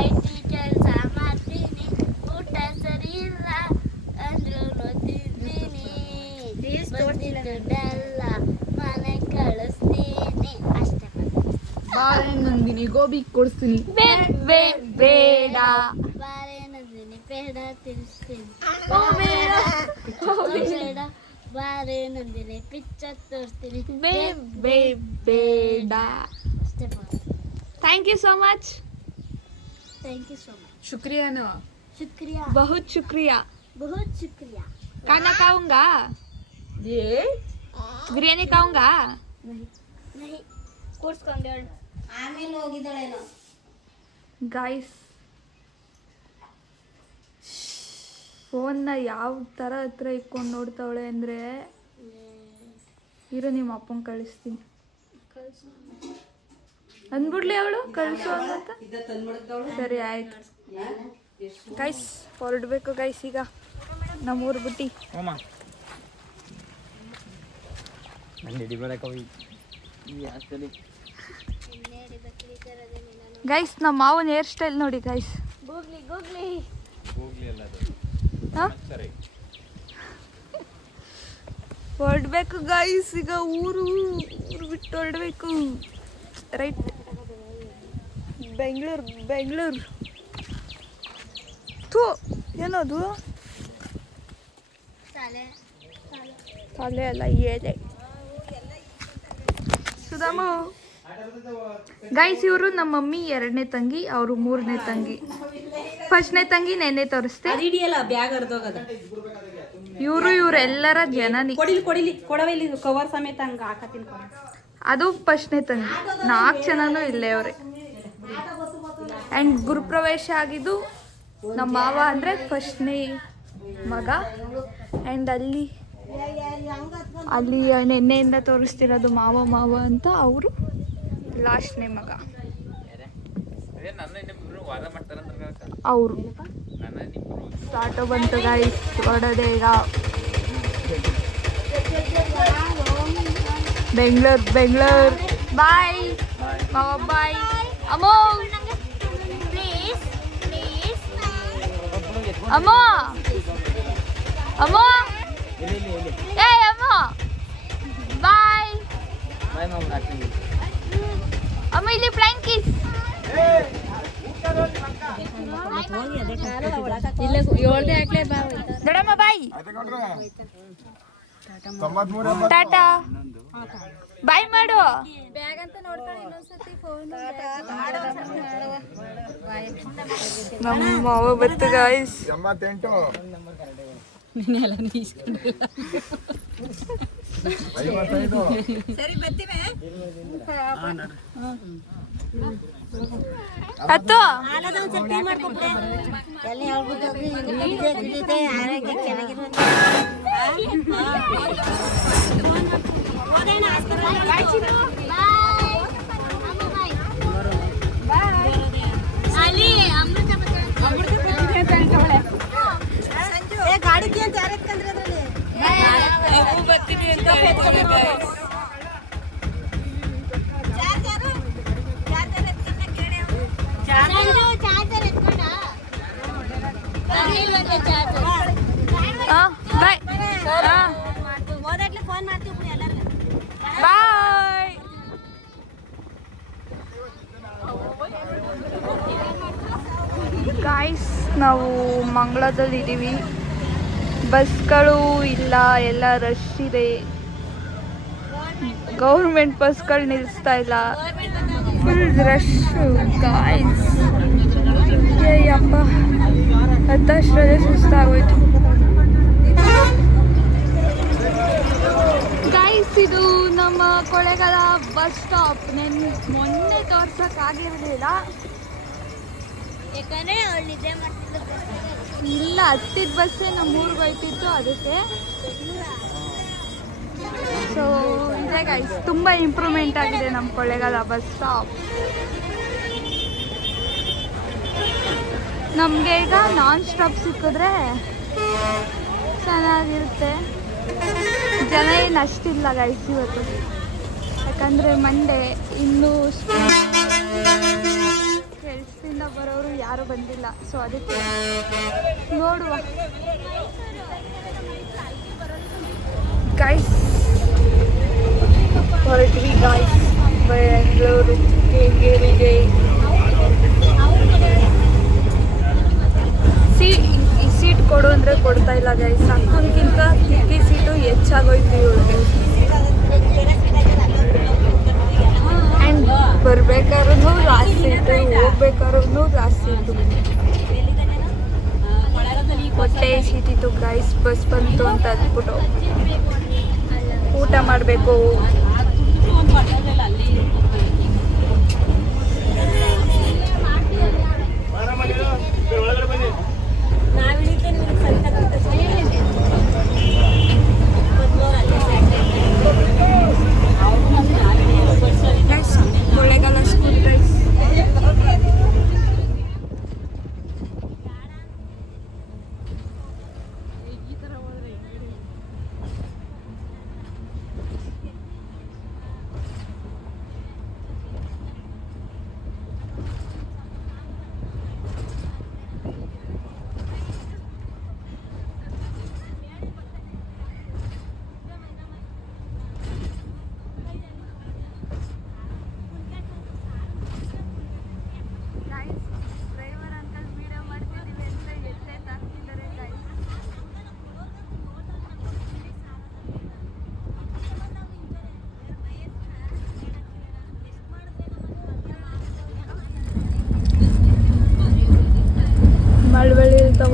ಐಟಿ ಕೆಲಸ ಮಾಡ್ತೀನಿ. ಊಟ ಸರಿ ಇಲ್ಲ ಅಂದ್ರು ನೋಡ್ತಿದ್ದೀನಿ. ದುಡ್ಡೆಲ್ಲ ಮನೆ ಕಳಿಸ್ತೀನಿ. ಅಷ್ಟೇ. ಬಾರೆ ನಂದಿನಿ ಗೋಬಿ ಕೊಡಿಸ್ತೀನಿ. ಬೇಡ ಬಾರೆ ನಂದಿನಿ ಪೇಡ ತಿನ್ನಿಸ್ತೀನಿ. ಬೇಡ ಬಾರೆ ನಂದಿನಿ ಪಿಕ್ಚರ್ ತೋರಿಸ್ತೀನಿ. ಬೇಡ. ಅಷ್ಟೇ. Thank you so much. Thank you so much. ಶುಕ್ರಿಯಾನು ಶುಕ್ರಿಯಾ बहुत शुक्रिया. बहुत शुक्रिया. खाना खाऊंगा. ಏ बिरयानी खाऊंगा. नहीं ಕೂರ್ಸ್ಕೊಂಡೆ ಆಮೇಲೆ ಹೋಗಿದ್ದಾಳೇನೋ. ಗಾಯ್ಸ್ ಫೋನ್ನ ಯಾವ ಥರ ಹತ್ರ ಇಟ್ಕೊಂಡು ನೋಡ್ತಾವಳೆ ಅಂದರೆ ಇರೋ ನಿಮ್ಮ ಅಪ್ಪನ ಕಳಿಸ್ತೀನಿ ಅಂದ್ಬಿಡ್ಲಿ ಅವಳು ಕಳಿಸು ಅಂತ. ಸರಿ ಆಯ್ತು ಗೈಸ್, ಹೊರಡ್ಬೇಕು ಗೈಸ್ ಈಗ ನಮ್ಮೂರು ಬಿಟ್ಟು. ಗೈಸ್ ನಮ್ಮ ಮಾವನ ಹೇರ್ ಸ್ಟೈಲ್ ನೋಡಿ ಗೈಸ್. ಗೂಗ್ಲಿ ಗೂಗ್ಲಿ ಹೊರಡ್ಬೇಕು ಗೈಸ್ ಈಗ ಊರು ಬಿಟ್ಟು ಹೊರಡ್ಬೇಕು. ರೈಟ್, ಬೆಂಗಳೂರು ಥೂ ಏನದು ತಲೆ ಅಲ್ಲ ಏದೆ ಸುಧಾಮು. ಗೈಸ್ ಇವರು ನಮ್ಮ ಮಮ್ಮಿ 2ನೇ ತಂಗಿ, ಅವರು 3ನೇ ತಂಗಿ. ಫಸ್ಟ್ನೇ ತಂಗಿ ನೆನ್ನೆ ತೋರಿಸ್ತೆ. ಬ್ಯಾಗ್ ಅರ್ಧೋಗದ ಇವರೆಲ್ಲರ ಜನನಿ. ಕೊಡಿಲಿ ಕೊಡವಿಲ್ಲಿ ಕವರ್ ಸಮೇತ ಹಂಗ ಹಾಕತೀನಿ. ಅದು ಫಸ್ಟ್ನೇ ತಂಗಿ. 4 ಜನನೂ ಇಲ್ಲೇ ಅವ್ರೆ. ಆ್ಯಂಡ್ ಗುರುಪ್ರವೇಶ ಆಗಿದ್ದು ನಮ್ಮ ಮಾವ ಅಂದರೆ ಫಸ್ಟ್ನೇ ಮಗ. ಆ್ಯಂಡ್ ಅಲ್ಲಿ ನೆನ್ನೆಯಿಂದ ತೋರಿಸ್ತಿರೋದು ಮಾವ ಅಂತ, ಅವರು ಲಾಸ್ಟ್ನೇ ಮಗ. ಅವರು ಆಟೋ ಬಂತು ಗೈಸ್, ಹೊರಡೋದೆ ಈಗ. ಬೆಂಗಳೂರು ಬಾಯ್ ಮಾವ, ಬಾಯ್ ಅಮ್ಮೋ. ಅಮ್ಮ ಏ ಅಮ್ಮ ಬಾಯ್. ಅಮ್ಮ ಇಲ್ಲಿ ಫ್ಲೈಂಗ್ ಕಿಸ್. ದೊಡ್ಡಮ್ಮ ಬಾಯ್. ಟಾಟಾ ಬಾಯ್ ಮಾಡು. ನಮ್ಮ ಮಾವ ಬತ್ತು ಗಾಯ್ಸ್. ಹತ್ತು ಬಾಯ್. ಗಾಯ್ಸ್ ನಾವು ಮಂಗಳದಲ್ಲಿ ಇದ್ದೀವಿ. ಬಸ್ಗಳು ಇಲ್ಲ, ಎಲ್ಲ ರಶ್ ಇದೆ. ಗೌರ್ಮೆಂಟ್ ಬಸ್ಗಳು ನಿಲ್ಲಿಸ್ತಾ ಇಲ್ಲ, ಫುಲ್ ರಶ್ ಗಾಯ್ಸ್. ಅಪ್ಪ ಹತ್ತಷ್ಟರಲ್ಲೇ ಸುಸ್ತಾಗೋಯ್ತು ಗಾಯ್ಸ್. ಇದು ನಮ್ಮ ಕೊಳ್ಳೇಗಾಲ ಬಸ್ ಸ್ಟಾಪ್. ಮೊನ್ನೆ ತೋರ್ಸೋಕ್ಕಾಗಿರಲಿಲ್ಲ, ಯಾಕಂದ್ರೆ ಅವಳು ಇದೇ ಮಾಡ್ತಿದ್ದ. ಇಲ್ಲ ಹತ್ತಿದ ಬಸ್ಸೇ ನಮ್ಮೂರ್ಗೆ ಹೋಯ್ತಿತ್ತು, ಅದಕ್ಕೆ. ಸೊ ಇದೆ ಗೈಸ್, ತುಂಬ ಇಂಪ್ರೂವ್ಮೆಂಟ್ ಆಗಿದೆ ನಮ್ಮ ಕೊಳ್ಳೇಗಾಲ ಬಸ್ ಸ್ಟಾಪ್. ನಮಗೆ ಈಗ ನಾನ್ ಸ್ಟಾಪ್ ಸಿಕ್ಕಿದ್ರೆ ಚೆನ್ನಾಗಿರುತ್ತೆ. ಜನ ಏನು ಅಷ್ಟಿಲ್ಲ ಗೈಸ್ ಇವತ್ತು, ಯಾಕಂದರೆ ಮಂಡೇ. ಇನ್ನೂ ಕೆಲಸದಿಂದ ಬರೋರು ಯಾರೂ ಬಂದಿಲ್ಲ, ಸೊ ಅದಕ್ಕೆ ನೋಡುವ ಗೈಸ್. ಹೊರಟ್ವಿ ಗಾಯ್ಸ್ ಬೆಂಗಳೂರು ಕೆಂಗೇರಿಗೆ. ಸೀಟ್ ಕೊಡು ಅಂದರೆ ಕೊಡ್ತಾ ಇಲ್ಲ ಗೈಸ್. ಅಕ್ಕನಿಗಿಂತ ಕಿಕ್ಕಿ ಸೀಟು ಹೆಚ್ಚಾಗೋಯ್ತು ಇವಳಿಗೆ. ಆ್ಯಂಡ್ ಬರ್ಬೇಕಾದ್ರೂ ಲಾಸ್ಟ್ ಸೀಟು, ಹೋಗ್ಬೇಕಾದ್ರೂ ಲಾಸ್ಟ್ ಸೀಟು. ಹೊಟ್ಟೆ ಸೀಟಿತ್ತು ಗೈಸ್. ಬಸ್ ಬಂತು ಅಂತ ಅಂದ್ಬಿಟ್ಟು ಊಟ ಮಾಡಬೇಕು.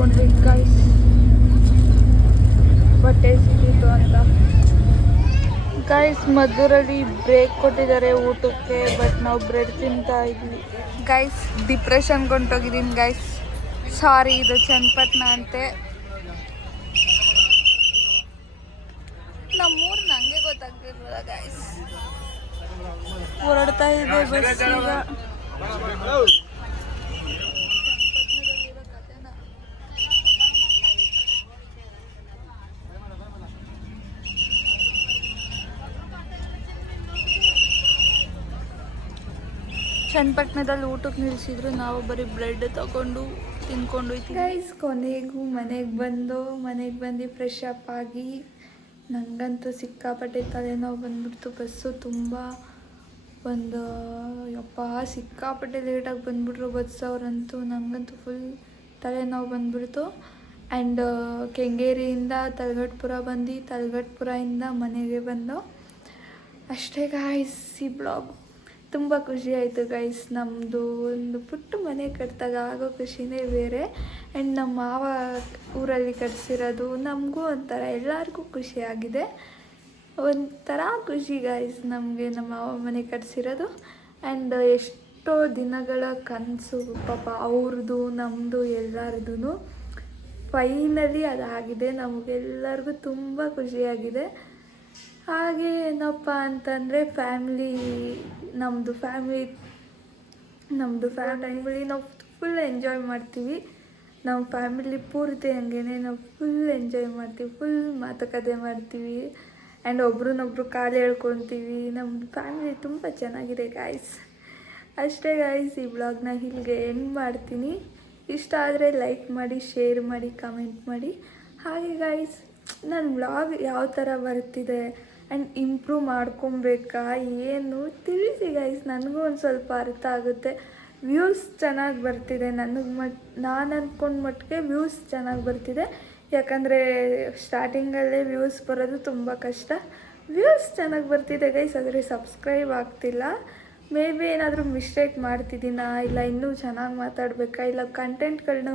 ನೋಡ್ರಿ ಗೈಸ್ ಬಟ್ಟೆ ಸಿಕ್ಕಿತ್ತು ಅಂತ. ಗೈಸ್ ಮದ್ದೂರಲ್ಲಿ ಬ್ರೇಕ್ ಕೊಟ್ಟಿದ್ದಾರೆ ಊಟಕ್ಕೆ, ಬಟ್ ನಾವು ಬ್ರೆಡ್ ತಿಂತಾ ಇದ್ವಿ. ಗೈಸ್ ಡಿಪ್ರೆಷನ್ಗೆ ಹೊಂಟೋಗಿದ್ದೀನಿ ಗೈಸ್, ಸಾರಿ. ಇದು ಚನ್ನಪಟ್ಟಣ ಅಂತೆ. ನಮ್ಮೂರು ನನಗೆ ಗೊತ್ತಾಗ್ತಿರ್ಬೋದ ಗೈಸ್. ಹೊರಡ್ತಾ ಇದೆ ಬಸ್ ಈಗ. ಚನ್ನಪಟ್ಟಣದಲ್ಲಿ ಊಟಕ್ಕೆ ನಿಲ್ಲಿಸಿದ್ರು, ನಾವು ಬರೀ ಬ್ರೆಡ್ ತಗೊಂಡು ತಿನ್ಕೊಂಡು ಗೈಸ್. ಕೊನೆಗೂ ಮನೆಗೆ ಬಂದು ಫ್ರೆಶ್ ಅಪ್ ಆಗಿ, ನನಗಂತೂ ಸಿಕ್ಕಾಪಟ್ಟೆ ತಲೆನೋವು ಬಂದ್ಬಿಡ್ತು. ಬಸ್ಸು ತುಂಬ ಸಿಕ್ಕಾಪಟ್ಟೆ ಲೇಟಾಗಿ ಬಂದ್ಬಿಟ್ರು ಬಸ್ ಅವರಂತೂ. ನನಗಂತೂ ಫುಲ್ ತಲೆನೋವು ಬಂದ್ಬಿಡ್ತು. ಆ್ಯಂಡ್ ಕೆಂಗೇರಿಯಿಂದ ತಲಘಟ್ಪುರ ಬಂದು ತಲಘಟ್ಪುರದಿಂದ ಮನೆಗೆ ಬಂದು ಅಷ್ಟೇ ಗಾಯ್ಸ್. ಈ ಬ್ಲಾಗ್ ತುಂಬ ಖುಷಿ ಆಯಿತು ಗೈಸ್. ನಮ್ಮದು ಒಂದು ಪುಟ್ಟ ಮನೆ ಕಟ್ಟಿದಾಗ ಆಗೋ ಖುಷಿನೇ ಬೇರೆ. ಆ್ಯಂಡ್ ನಮ್ಮ ಮಾವ ಊರಲ್ಲಿ ಕಟ್ಸಿರೋದು ನಮಗೂ ಒಂಥರ ಎಲ್ಲರಿಗೂ ಖುಷಿಯಾಗಿದೆ. ಒಂಥರ ಖುಷಿ ಗೈಸ್ ನಮಗೆ ನಮ್ಮ ಮಾವ ಮನೆ ಕಟ್ಸಿರೋದು. ಆ್ಯಂಡ್ ಎಷ್ಟೋ ದಿನಗಳ ಕನಸು ಪಾಪ ಅವ್ರದ್ದು ನಮ್ಮದು ಎಲ್ಲರದ್ದು ಫೈನಲಿ ಅದಾಗಿದೆ. ನಮಗೆಲ್ಲರಿಗೂ ತುಂಬ ಖುಷಿಯಾಗಿದೆ. ಹಾಗೆ ಏನಪ್ಪ ಅಂತಂದರೆ ನಮ್ಮದು ಫ್ಯಾಮಿಲಿ ನಾವು ಫುಲ್ ಎಂಜಾಯ್ ಮಾಡ್ತೀವಿ. ನಮ್ಮ ಫ್ಯಾಮಿಲಿ ಪೂರ್ತಿ ಹಂಗೇ ನಾವು ಫುಲ್ ಎಂಜಾಯ್ ಮಾಡ್ತೀವಿ, ಫುಲ್ ಮಾತುಕತೆ ಮಾಡ್ತೀವಿ. ಆ್ಯಂಡ್ ಒಬ್ರನ್ನೊಬ್ರು ಕಾಲು ಹೇಳ್ಕೊತೀವಿ. ನಮ್ಮ ಫ್ಯಾಮಿಲಿ ತುಂಬ ಚೆನ್ನಾಗಿದೆ ಗಾಯ್ಸ್. ಅಷ್ಟೇ ಗಾಯ್ಸ್, ಈ ಬ್ಲಾಗ್ನ ಇಲ್ಲಿಗೆ ಎಂಡ್ ಮಾಡ್ತೀನಿ. ಇಷ್ಟ ಆದರೆ ಲೈಕ್ ಮಾಡಿ, ಶೇರ್ ಮಾಡಿ, ಕಮೆಂಟ್ ಮಾಡಿ. ಹಾಗೆ ಗಾಯ್ಸ್, ನನ್ನ ಬ್ಲಾಗ್ ಯಾವ ಥರ ಬರ್ತಿದೆ ಆ್ಯಂಡ್ ಇಂಪ್ರೂವ್ ಮಾಡ್ಕೊಬೇಕಾ ಏನು ತಿಳಿಸಿ ಗೈಸ್. ನನಗೂ ಒಂದು ಸ್ವಲ್ಪ ಅರ್ಥ ಆಗುತ್ತೆ. ವ್ಯೂಸ್ ಚೆನ್ನಾಗಿ ಬರ್ತಿದೆ ನಾನು ಅಂದ್ಕೊಂಡ ಮಟ್ಟಿಗೆ ವ್ಯೂಸ್ ಚೆನ್ನಾಗಿ ಬರ್ತಿದೆ. ಯಾಕಂದರೆ ಸ್ಟಾರ್ಟಿಂಗಲ್ಲೇ ವ್ಯೂಸ್ ಬರೋದು ತುಂಬ ಕಷ್ಟ. ವ್ಯೂಸ್ ಚೆನ್ನಾಗಿ ಬರ್ತಿದೆ ಗೈಸ್, ಆದರೆ ಸಬ್ಸ್ಕ್ರೈಬ್ ಆಗ್ತಿಲ್ಲ. ಮೇ ಬಿ ಏನಾದರೂ ಮಿಸ್ಟೇಕ್ ಮಾಡ್ತಿದ್ದೀನಾ, ಇಲ್ಲ ಇನ್ನೂ ಚೆನ್ನಾಗಿ ಮಾತಾಡಬೇಕಾ, ಇಲ್ಲ ಕಂಟೆಂಟ್ಗಳನ್ನ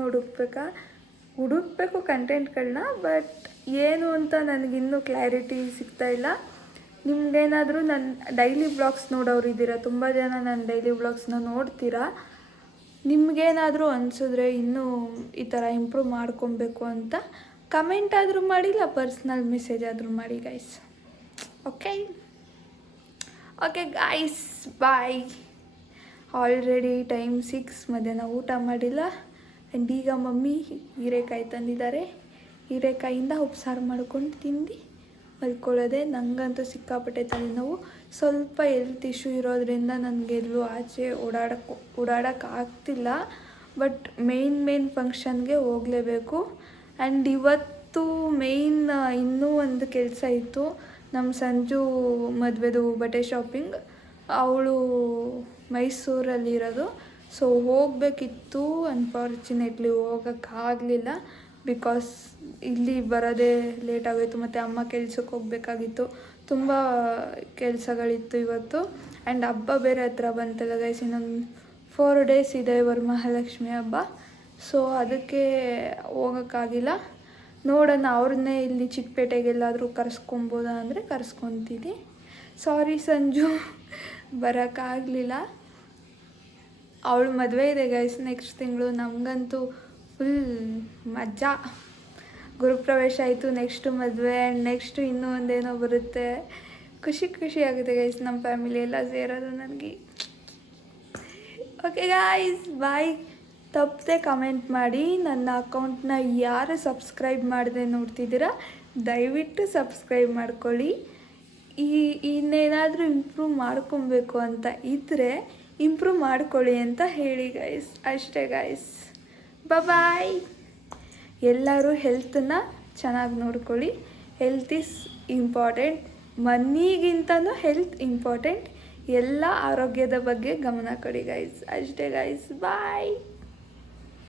ಹುಡುಕಬೇಕು ಕಂಟೆಂಟ್ಗಳನ್ನ. ಬಟ್ ಏನು ಅಂತ ನನಗಿನ್ನೂ ಕ್ಲಾರಿಟಿ ಸಿಗ್ತಾಯಿಲ್ಲ. ನಿಮ್ಗೇನಾದರೂ ನನ್ನ ಡೈಲಿ ಬ್ಲಾಗ್ಸ್ ನೋಡೋರು ಇದ್ದೀರಾ, ತುಂಬ ಜನ ನನ್ನ ಡೈಲಿ ಬ್ಲಾಗ್ಸ್ನ ನೋಡ್ತೀರಾ. ನಿಮಗೇನಾದರೂ ಅನಿಸಿದ್ರೆ ಇನ್ನೂ ಈ ಥರ ಇಂಪ್ರೂವ್ ಮಾಡ್ಕೊಬೇಕು ಅಂತ ಕಮೆಂಟ್ ಆದರೂ ಮಾಡಿ, ಇಲ್ಲ ಪರ್ಸ್ನಲ್ ಮೆಸೇಜ್ ಆದರೂ ಮಾಡಿ ಗೈಸ್. ಓಕೆ ಗಾಯ್ಸ್, ಬಾಯ್. ಆಲ್ರೆಡಿ ಟೈಮ್ 6, ಮಧ್ಯಾಹ್ನ ಊಟ ಮಾಡಿಲ್ಲ. ಆ್ಯಂಡ್ ಈಗ ಮಮ್ಮಿ ಹೀರೆಕಾಯಿ ತಂದಿದ್ದಾರೆ. ಹೀರೆಕಾಯಿಂದ ಉಪ್ಸಾರು ಮಾಡ್ಕೊಂಡು ತಿಂದು ಮಲ್ಕೊಳ್ಳೋದೆ. ನನಗಂತೂ ಸಿಕ್ಕಾಪಟ್ಟೆ ತಲೆನೋವು. ಸ್ವಲ್ಪ ಹೆಲ್ತ್ ಇಶ್ಯೂ ಇರೋದ್ರಿಂದ ನನಗೆಲ್ಲೂ ಆಚೆ ಓಡಾಡೋಕ್ಕೆ ಆಗ್ತಿಲ್ಲ. ಬಟ್ ಮೇನ್ ಫಂಕ್ಷನ್ಗೆ ಹೋಗಲೇಬೇಕು. ಆ್ಯಂಡ್ ಇವತ್ತು ಇನ್ನೂ ಒಂದು ಕೆಲಸ ಇತ್ತು. ನಮ್ಮ ಸಂಜು ಮದುವೆದು ಬಟ್ಟೆ ಶಾಪಿಂಗ್. ಅವಳು ಮೈಸೂರಲ್ಲಿರೋದು. ಸೊ ಹೋಗಬೇಕಿತ್ತು. ಅನ್ಫಾರ್ಚುನೇಟ್ಲಿ ಹೋಗೋಕ್ಕಾಗಲಿಲ್ಲ. ಬಿಕಾಸ್ ಇಲ್ಲಿ ಬರೋದೇ ಲೇಟ್ ಆಗೋಯಿತು. ಮತ್ತು ಅಮ್ಮ ಕೆಲ್ಸಕ್ಕೆ ಹೋಗಬೇಕಾಗಿತ್ತು. ತುಂಬ ಕೆಲಸಗಳಿತ್ತು ಇವತ್ತು. ಆ್ಯಂಡ್ ಹಬ್ಬ ಬೇರೆ ಹತ್ರ ಬಂತಲ್ಲ ಗೈಸ್, ಇನ್ನೊಂದು 4 days ಇದೆ ವರಮಹಾಲಕ್ಷ್ಮಿ ಹಬ್ಬ. ಸೊ ಅದಕ್ಕೆ ಹೋಗೋಕ್ಕಾಗಿಲ್ಲ. ನೋಡೋಣ, ಅವ್ರನ್ನೇ ಇಲ್ಲಿ ಚಿಕ್ಕಪೇಟೆಗೆಲ್ಲಾದರೂ ಕರ್ಸ್ಕೊಬೋದಾ ಅಂದರೆ ಕರ್ಸ್ಕೊತೀನಿ. ಸಾರಿ ಸಂಜು, ಬರೋಕ್ಕಾಗಲಿಲ್ಲ. ಅವಳು ಮದುವೆ ಇದೆ ಗೈಸ್ ನೆಕ್ಸ್ಟ್ ತಿಂಗಳು. ನಮಗಂತೂ ಫುಲ್ ಮಜಾ. ಗುರುಪ್ರವೇಶ ಆಯಿತು, ನೆಕ್ಸ್ಟು ಮದುವೆ, ಆ್ಯಂಡ್ ನೆಕ್ಸ್ಟು ಇನ್ನೂ ಒಂದೇನೋ ಬರುತ್ತೆ. ಖುಷಿ ಆಗುತ್ತೆ ಗೈಸ್, ನಮ್ಮ ಫ್ಯಾಮಿಲಿ ಎಲ್ಲ ಸೇರೋದು ನನಗೆ. ಓಕೆ ಗಾಯ್ಸ್, ಬಾಯ್. ತಪ್ಪದೆ ಕಮೆಂಟ್ ಮಾಡಿ. ನನ್ನ ಅಕೌಂಟ್ನ ಯಾರು ಸಬ್ಸ್ಕ್ರೈಬ್ ಮಾಡದೆ ನೋಡ್ತಿದ್ದೀರಾ, ದಯವಿಟ್ಟು ಸಬ್ಸ್ಕ್ರೈಬ್ ಮಾಡ್ಕೊಳ್ಳಿ. ಇನ್ನೇನಾದರೂ ಇಂಪ್ರೂವ್ ಮಾಡ್ಕೊಬೇಕು ಅಂತ ಇದ್ದರೆ ಇಂಪ್ರೂವ್ ಮಾಡ್ಕೊಳ್ಳಿ ಅಂತ ಹೇಳಿ ಗೈಸ್. ಅಷ್ಟೇ ಗೈಸ್, ಬಾಯ್. ಎಲ್ಲರೂ ಹೆಲ್ತನ್ನ ಚೆನ್ನಾಗಿ ನೋಡ್ಕೊಳ್ಳಿ. Health is important. ಮನಿಗಿಂತನೂ ಹೆಲ್ತ್ ಇಂಪಾರ್ಟೆಂಟ್. ಎಲ್ಲ ಆರೋಗ್ಯದ ಬಗ್ಗೆ ಗಮನ ಕೊಡಿ ಗೈಸ್. ಅಷ್ಟೇ ಗೈಸ್, ಬಾಯ್.